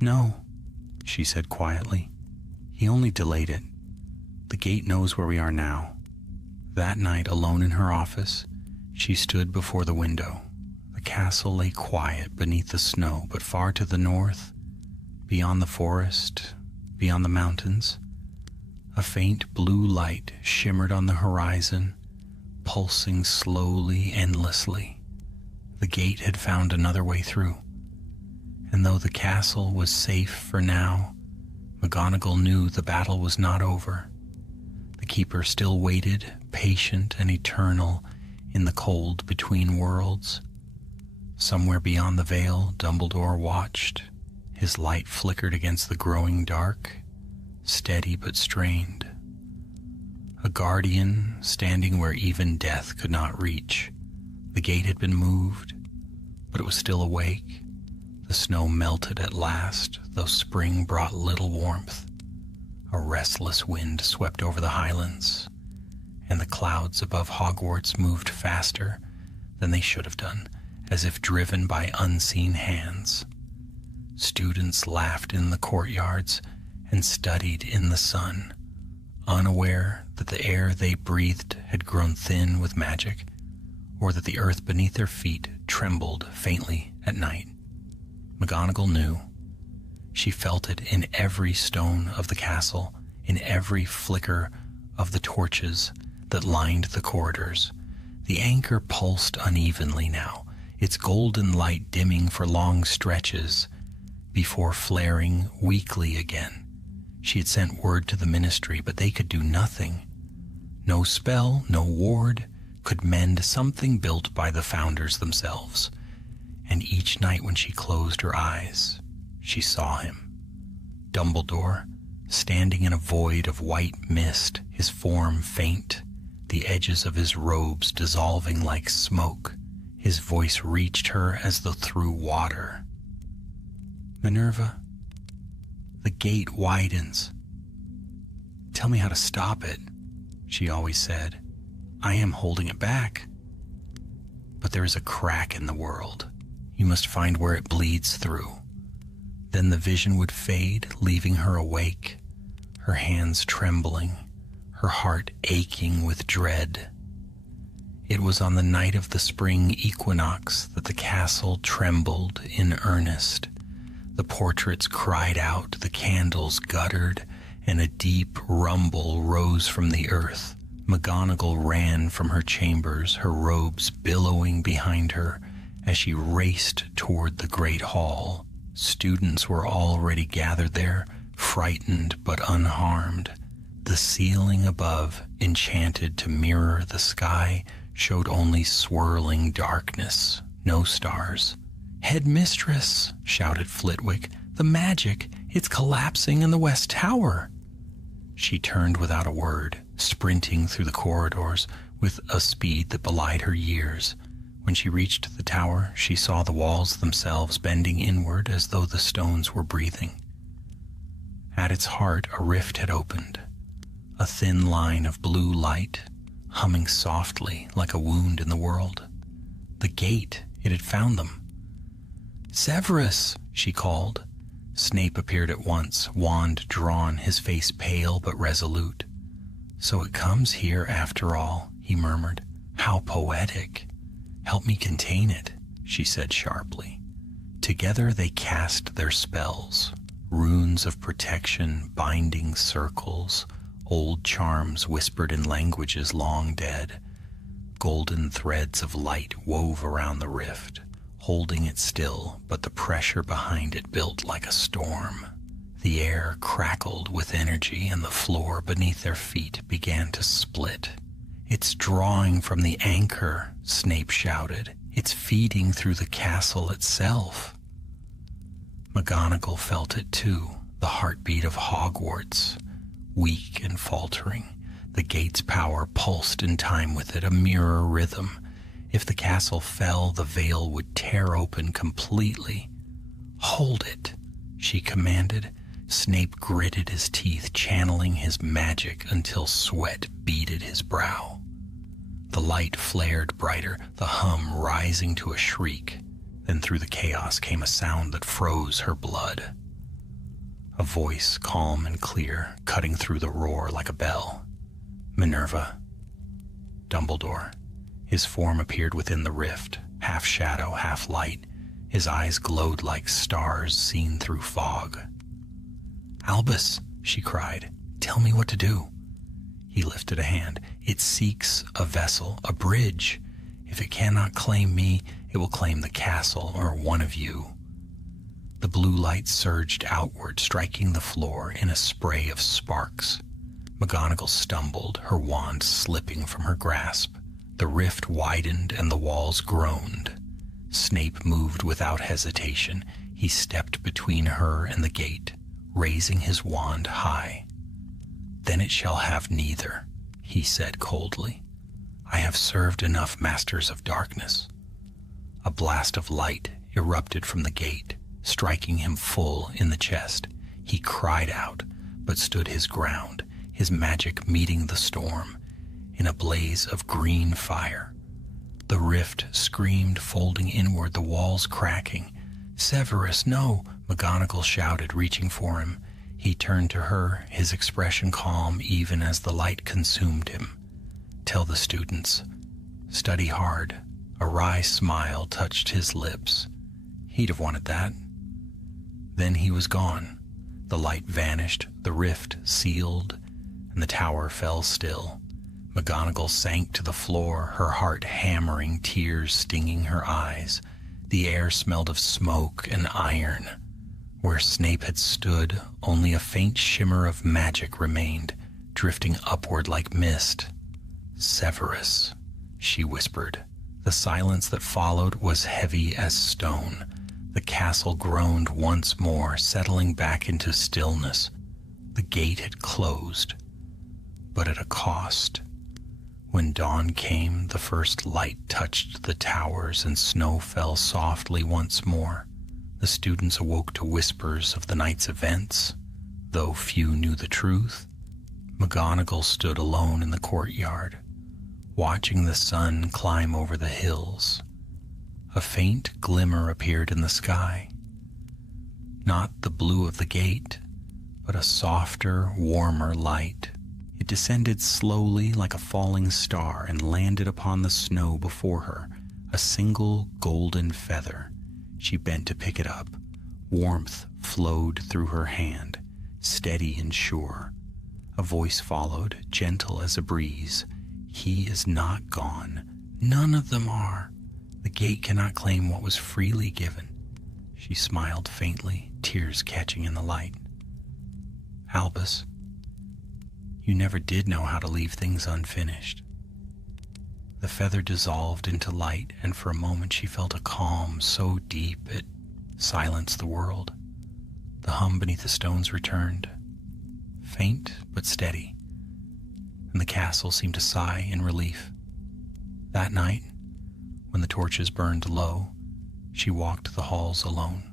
"No," she said quietly. "He only delayed it. The gate knows where we are now." That night, alone in her office, she stood before the window. The castle lay quiet beneath the snow, but far to the north, beyond the forest, beyond the mountains, a faint blue light shimmered on the horizon, pulsing slowly, endlessly. The gate had found another way through, and though the castle was safe for now, McGonagall knew the battle was not over. The keeper still waited, patient and eternal, in the cold between worlds. Somewhere beyond the veil, Dumbledore watched. His light flickered against the growing dark, steady but strained. A guardian standing where even death could not reach. The gate had been moved, but it was still awake. The snow melted at last, though spring brought little warmth. A restless wind swept over the highlands, and the clouds above Hogwarts moved faster than they should have done, as if driven by unseen hands. Students laughed in the courtyards and studied in the sun, unaware that the air they breathed had grown thin with magic, or that the earth beneath their feet trembled faintly at night. McGonagall knew. She felt it in every stone of the castle, in every flicker of the torches that lined the corridors. The anchor pulsed unevenly now, its golden light dimming for long stretches before flaring weakly again. She had sent word to the ministry, but they could do nothing. No spell, no ward could mend something built by the founders themselves. And each night when she closed her eyes, she saw him. Dumbledore, standing in a void of white mist, his form faint, the edges of his robes dissolving like smoke. His voice reached her as though through water. "Minerva, the gate widens. Tell me how to stop it," she always said. "I am holding it back. But there is a crack in the world. You must find where it bleeds through." Then the vision would fade, leaving her awake, her hands trembling, her heart aching with dread. It was on the night of the spring equinox that the castle trembled in earnest. The portraits cried out, the candles guttered, and a deep rumble rose from the earth. McGonagall ran from her chambers, her robes billowing behind her, As she raced toward the great hall, students were already gathered there, frightened but unharmed. The ceiling above, enchanted to mirror the sky, showed only swirling darkness, no stars. "Headmistress," shouted Flitwick, "the magic, it's collapsing in the West Tower." She turned without a word, sprinting through the corridors with a speed that belied her years. When she reached the tower, she saw the walls themselves bending inward as though the stones were breathing. At its heart, a rift had opened, a thin line of blue light, humming softly like a wound in the world. The gate, it had found them. "Severus," she called. Snape appeared at once, wand drawn, his face pale but resolute. "So it comes here after all," he murmured. "How poetic." "Help me contain it," she said sharply. Together they cast their spells, runes of protection, binding circles, old charms whispered in languages long dead. Golden threads of light wove around the rift, holding it still, but the pressure behind it built like a storm. The air crackled with energy, and the floor beneath their feet began to split. "It's drawing from the anchor," Snape shouted. "It's feeding through the castle itself." McGonagall felt it too, the heartbeat of Hogwarts, weak and faltering. The gate's power pulsed in time with it, a mirror rhythm. If the castle fell, the veil would tear open completely. "Hold it," she commanded. Snape gritted his teeth, channeling his magic until sweat beaded his brow. The light flared brighter, the hum rising to a shriek. Then through the chaos came a sound that froze her blood. A voice, calm and clear, cutting through the roar like a bell. "Minerva." Dumbledore. His form appeared within the rift, half shadow, half light. His eyes glowed like stars seen through fog. "Albus," she cried, "tell me what to do." He lifted a hand. "It seeks a vessel, a bridge. If it cannot claim me, it will claim the castle or one of you." The blue light surged outward, striking the floor in a spray of sparks. McGonagall stumbled, her wand slipping from her grasp. The rift widened and the walls groaned. Snape moved without hesitation. He stepped between her and the gate, raising his wand high. "Then it shall have neither," he said coldly. "I have served enough masters of darkness." A blast of light erupted from the gate, striking him full in the chest. He cried out, but stood his ground, his magic meeting the storm. In a blaze of green fire, the rift screamed, folding inward, the walls cracking. "Severus, no!" McGonagall shouted, reaching for him. He turned to her, his expression calm even as the light consumed him. "Tell the students. Study hard." A wry smile touched his lips. He'd have wanted that. Then he was gone. The light vanished, the rift sealed, and the tower fell still. McGonagall sank to the floor, her heart hammering, tears stinging her eyes. The air smelled of smoke and iron. Where Snape had stood, only a faint shimmer of magic remained, drifting upward like mist. "Severus," she whispered. The silence that followed was heavy as stone. The castle groaned once more, settling back into stillness. The gate had closed, but at a cost. When dawn came, the first light touched the towers and snow fell softly once more. The students awoke to whispers of the night's events, though few knew the truth. McGonagall stood alone in the courtyard, watching the sun climb over the hills. A faint glimmer appeared in the sky. Not the blue of the gate, but a softer, warmer light. It descended slowly like a falling star and landed upon the snow before her, a single golden feather. She bent to pick it up. Warmth flowed through her hand, steady and sure. A voice followed, gentle as a breeze. "He is not gone. None of them are. The gate cannot claim what was freely given. She smiled faintly, tears catching in the light. Albus, you never did know how to leave things unfinished. The feather dissolved into light, and for a moment she felt a calm so deep it silenced the world. The hum beneath the stones returned, faint but steady, and the castle seemed to sigh in relief. That night, when the torches burned low, she walked the halls alone.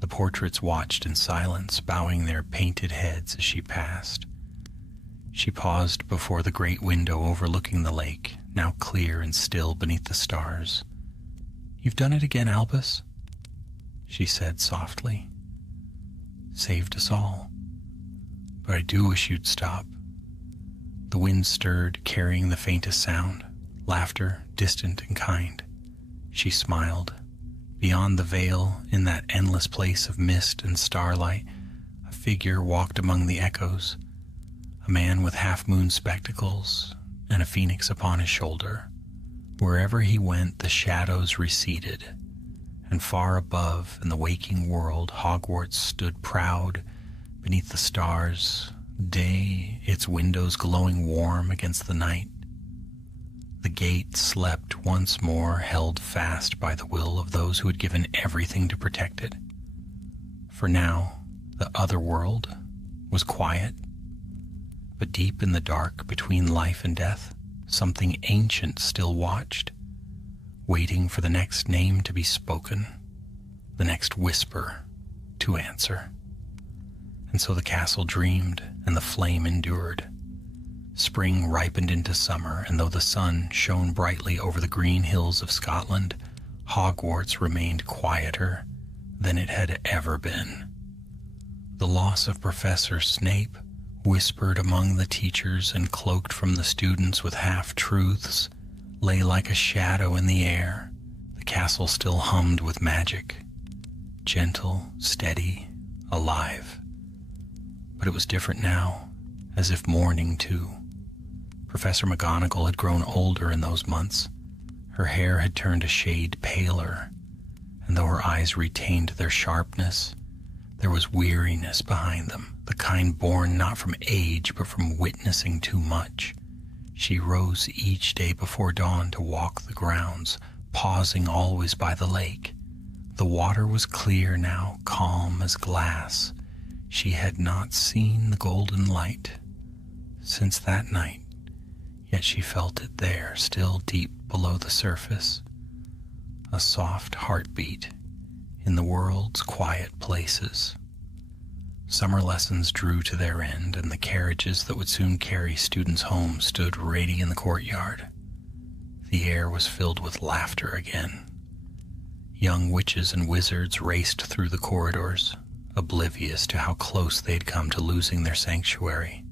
The portraits watched in silence, bowing their painted heads as she passed. She paused before the great window overlooking the lake, now clear and still beneath the stars. "You've done it again, Albus," she said softly. "Saved us all. But I do wish you'd stop." The wind stirred, carrying the faintest sound, laughter, distant and kind. She smiled. Beyond the veil, in that endless place of mist and starlight, a figure walked among the echoes, a man with half-moon spectacles and a phoenix upon his shoulder. Wherever he went, the shadows receded, and far above, in the waking world, Hogwarts stood proud beneath the stars, day, its windows glowing warm against the night. The gate slept once more, held fast by the will of those who had given everything to protect it. For now, the other world was quiet, but deep in the dark between life and death, something ancient still watched, waiting for the next name to be spoken, the next whisper to answer. And so the castle dreamed, and the flame endured. Spring ripened into summer, and though the sun shone brightly over the green hills of Scotland, Hogwarts remained quieter than it had ever been. The loss of Professor Snape, whispered among the teachers and cloaked from the students with half-truths, lay like a shadow in the air. The castle still hummed with magic, gentle, steady, alive. But it was different now, as if mourning too. Professor McGonagall had grown older in those months. Her hair had turned a shade paler, and though her eyes retained their sharpness, there was weariness behind them, the kind born not from age but from witnessing too much. She rose each day before dawn to walk the grounds, pausing always by the lake. The water was clear now, calm as glass. She had not seen the golden light since that night, yet she felt it there, still deep below the surface, a soft heartbeat in the world's quiet places. Summer lessons drew to their end, and the carriages that would soon carry students home stood ready in the courtyard. The air was filled with laughter again. Young witches and wizards raced through the corridors, oblivious to how close they'd come to losing their sanctuary.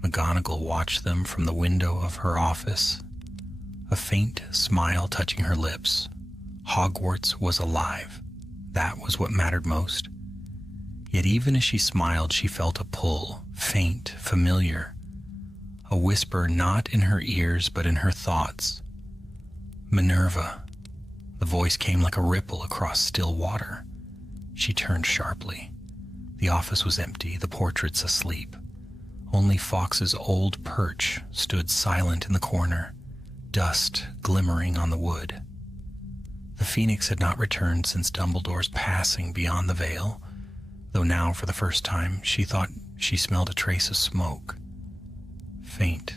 McGonagall watched them from the window of her office, a faint smile touching her lips. Hogwarts was alive. That was what mattered most. Yet even as she smiled, she felt a pull, faint, familiar, a whisper not in her ears but in her thoughts. "Minerva." The voice came like a ripple across still water. She turned sharply. The office was empty, the portraits asleep. Only Fawkes's old perch stood silent in the corner, dust glimmering on the wood. The phoenix had not returned since Dumbledore's passing beyond the veil, though now, for the first time, she thought she smelled a trace of smoke. Faint,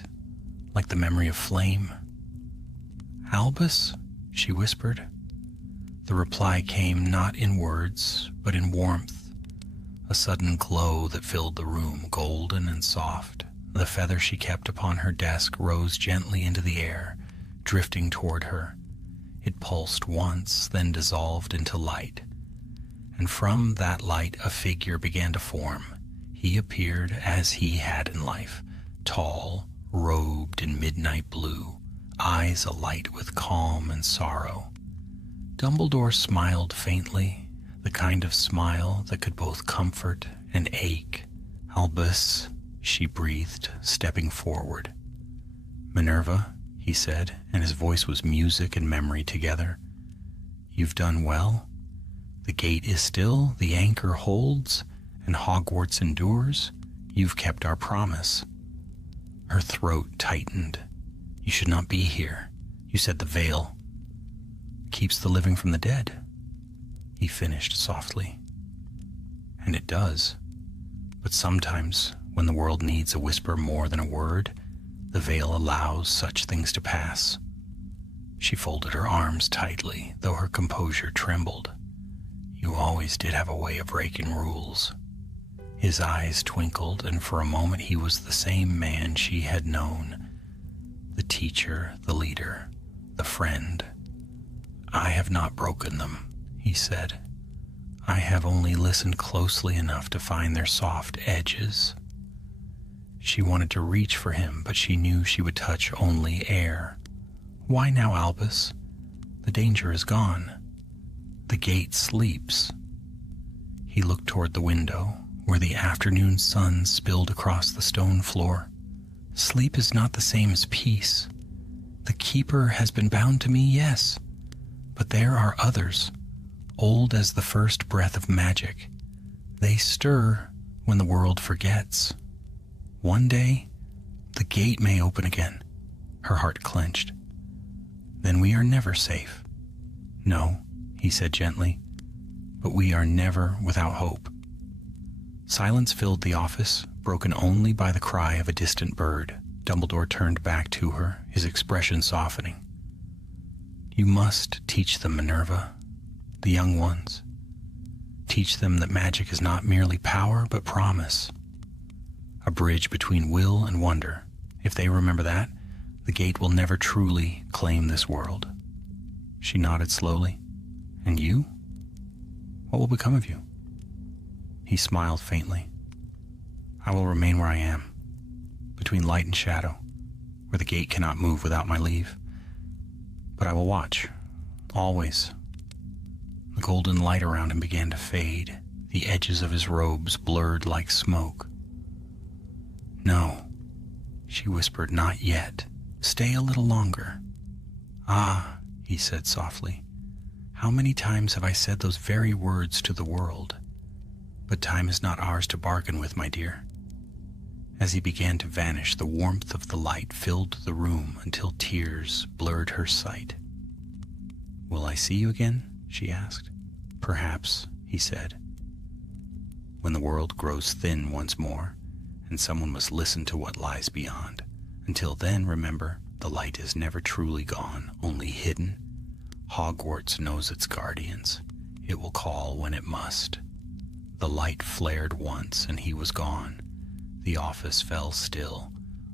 like the memory of flame. "Albus?" she whispered. The reply came not in words, but in warmth, a sudden glow that filled the room, golden and soft. The feather she kept upon her desk rose gently into the air, drifting toward her. It pulsed once, then dissolved into light. And from that light a figure began to form. He appeared as he had in life, tall, robed in midnight blue, eyes alight with calm and sorrow. Dumbledore smiled faintly, the kind of smile that could both comfort and ache. "Albus," she breathed, stepping forward. "Minerva," he he said, and his voice was music and memory together. You've done well. The gate is still, the anchor holds, and Hogwarts endures. You've kept our promise. Her throat tightened. You should not be here. You said the veil keeps the living from the dead, he finished softly. And it does. But sometimes, when the world needs a whisper more than a word, the veil allows such things to pass. She folded her arms tightly, though her composure trembled. You always did have a way of breaking rules. His eyes twinkled, and for a moment he was the same man she had known. The teacher, the leader, the friend. I have not broken them, he said. I have only listened closely enough to find their soft edges. She wanted to reach for him, but she knew she would touch only air. Why now, Albus? The danger is gone. The gate sleeps. He looked toward the window, where the afternoon sun spilled across the stone floor. Sleep is not the same as peace. The keeper has been bound to me, yes, but there are others, old as the first breath of magic. They stir when the world forgets. One day, the gate may open again. Her heart clenched. Then we are never safe. No, he said gently, but we are never without hope. Silence filled the office, broken only by the cry of a distant bird. Dumbledore turned back to her, his expression softening. You must teach them, Minerva, the young ones. Teach them that magic is not merely power, but promise. A bridge between will and wonder. If they remember that, the gate will never truly claim this world. She nodded slowly. And you? What will become of you? He smiled faintly. I will remain where I am, between light and shadow, where the gate cannot move without my leave. But I will watch, always. The golden light around him began to fade, the edges of his robes blurred like smoke. No, she whispered, not yet. Stay a little longer. Ah, he said softly, how many times have I said those very words to the world? But time is not ours to bargain with, my dear. As he began to vanish, the warmth of the light filled the room until tears blurred her sight. Will I see you again? She asked. Perhaps, he said. When the world grows thin once more, and someone must listen to what lies beyond. Until then, remember, the light is never truly gone, only hidden. Hogwarts knows its guardians. It will call when it must. The light flared once, and he was gone. The office fell still.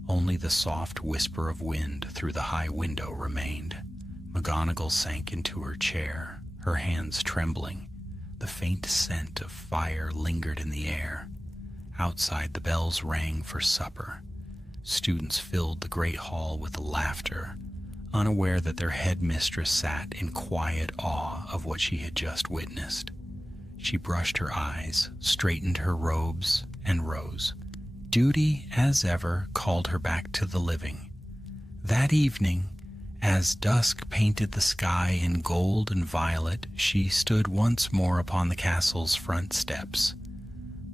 Only the soft whisper of wind through the high window remained. McGonagall sank into her chair, her hands trembling. The faint scent of fire lingered in the air. Outside, the bells rang for supper. Students filled the great hall with laughter, unaware that their headmistress sat in quiet awe of what she had just witnessed. She brushed her eyes, straightened her robes, and rose. Duty, as ever, called her back to the living. That evening, as dusk painted the sky in gold and violet, she stood once more upon the castle's front steps.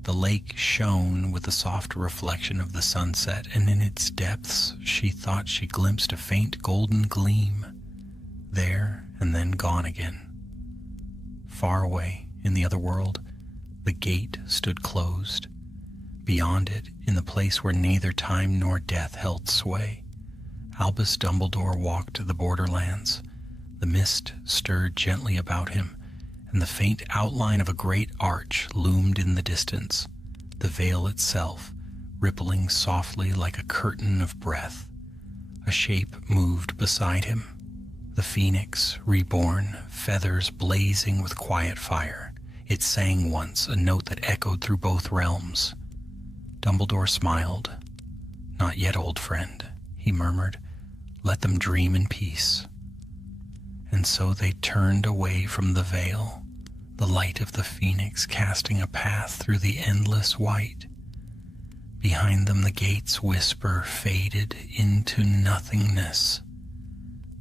The lake shone with the soft reflection of the sunset, and in its depths she thought she glimpsed a faint golden gleam, there and then gone again. Far away, in the other world, the gate stood closed. Beyond it, in the place where neither time nor death held sway, Albus Dumbledore walked the borderlands. The mist stirred gently about him, and the faint outline of a great arch loomed in the distance, the veil itself rippling softly like a curtain of breath. A shape moved beside him, the phoenix reborn, feathers blazing with quiet fire. It sang once, a note that echoed through both realms. Dumbledore smiled. Not yet, old friend, he murmured. Let them dream in peace. And so they turned away from the veil, the light of the phoenix casting a path through the endless white. Behind them the gate's whisper faded into nothingness,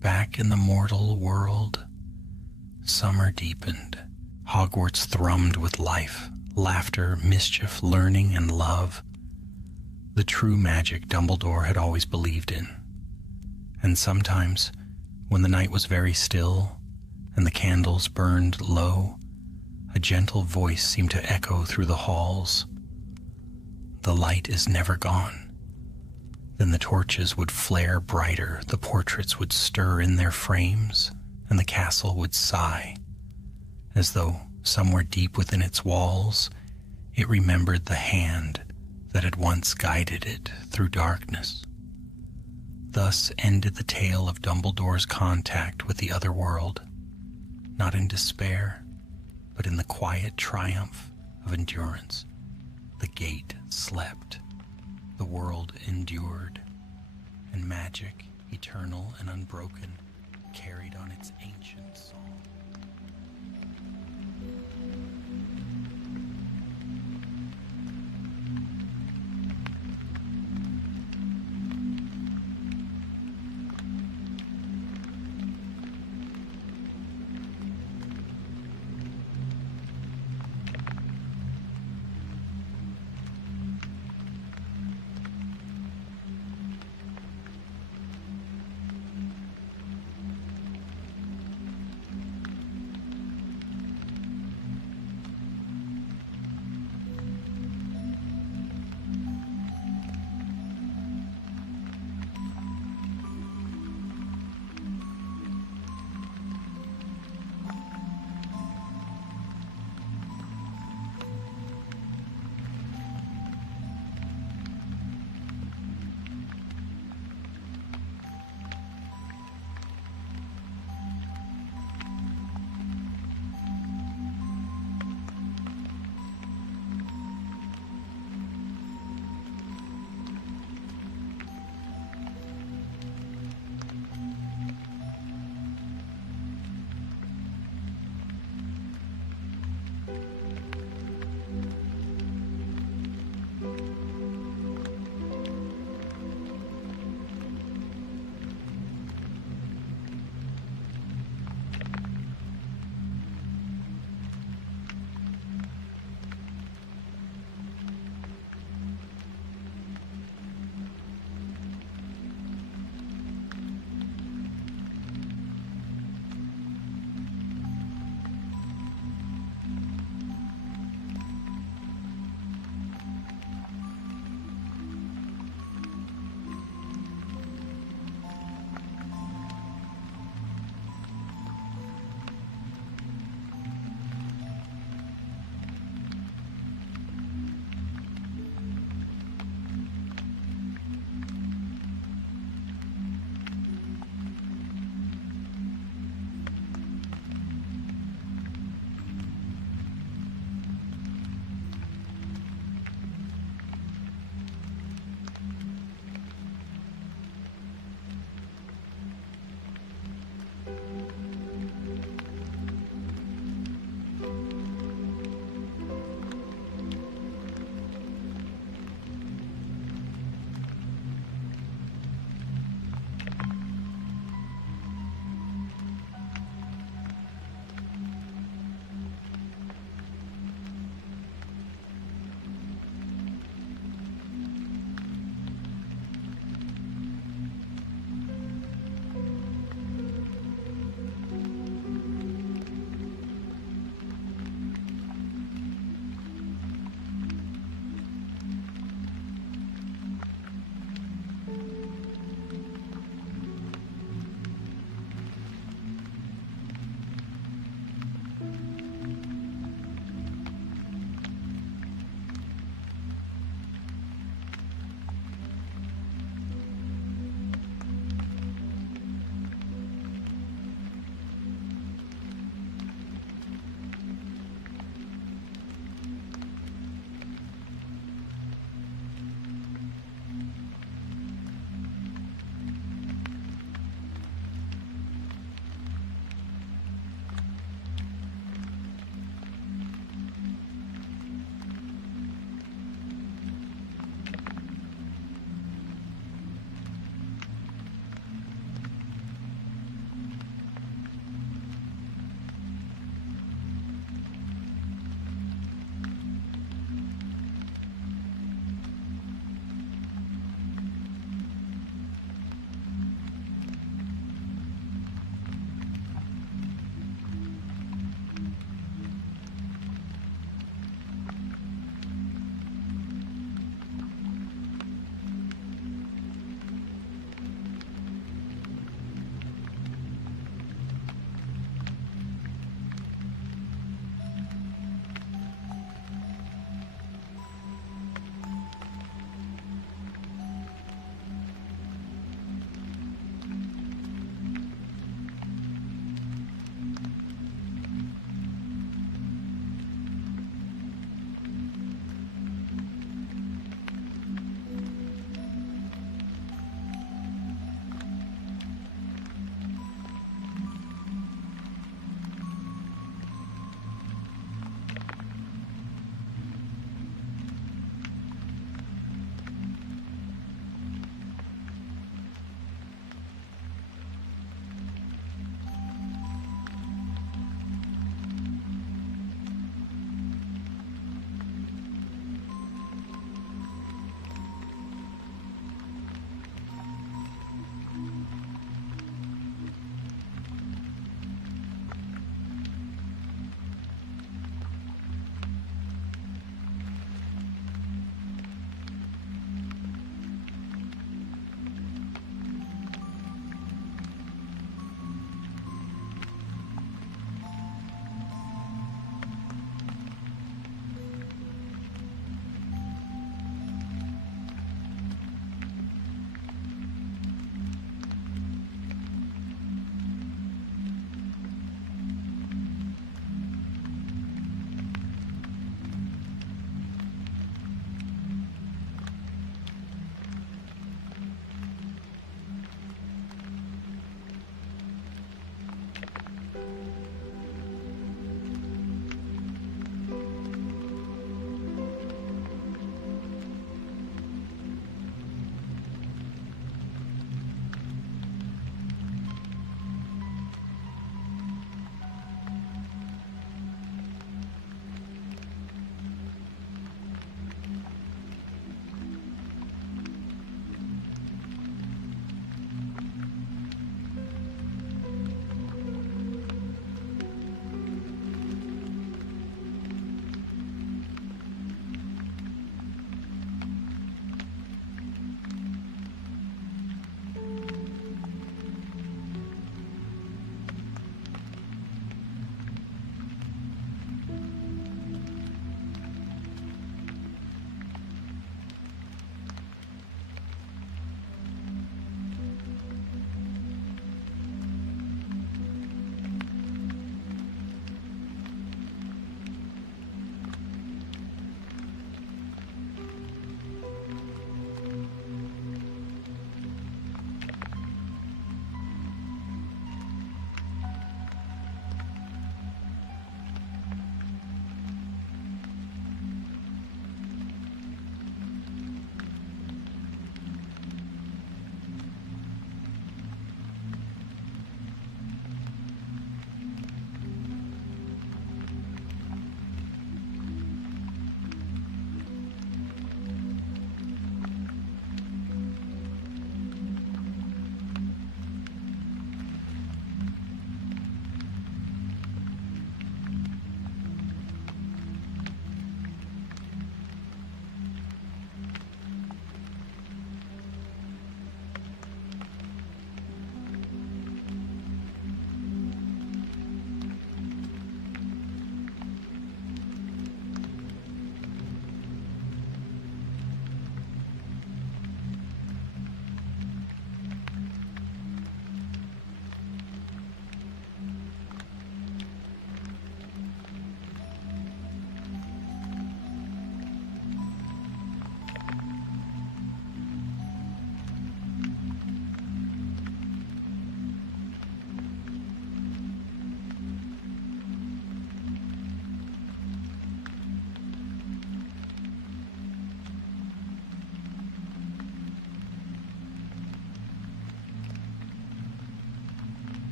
Back in the mortal world, summer deepened. Hogwarts thrummed with life, laughter, mischief, learning, and love. The true magic Dumbledore had always believed in. And sometimes, when the night was very still and the candles burned low, a gentle voice seemed to echo through the halls. The light is never gone. Then the torches would flare brighter, the portraits would stir in their frames, and the castle would sigh, as though somewhere deep within its walls it remembered the hand that had once guided it through darkness. Thus ended the tale of Dumbledore's contact with the other world, not in despair, but in the quiet triumph of endurance. The gate slept, the world endured, and magic, eternal and unbroken, carried on its ancient song.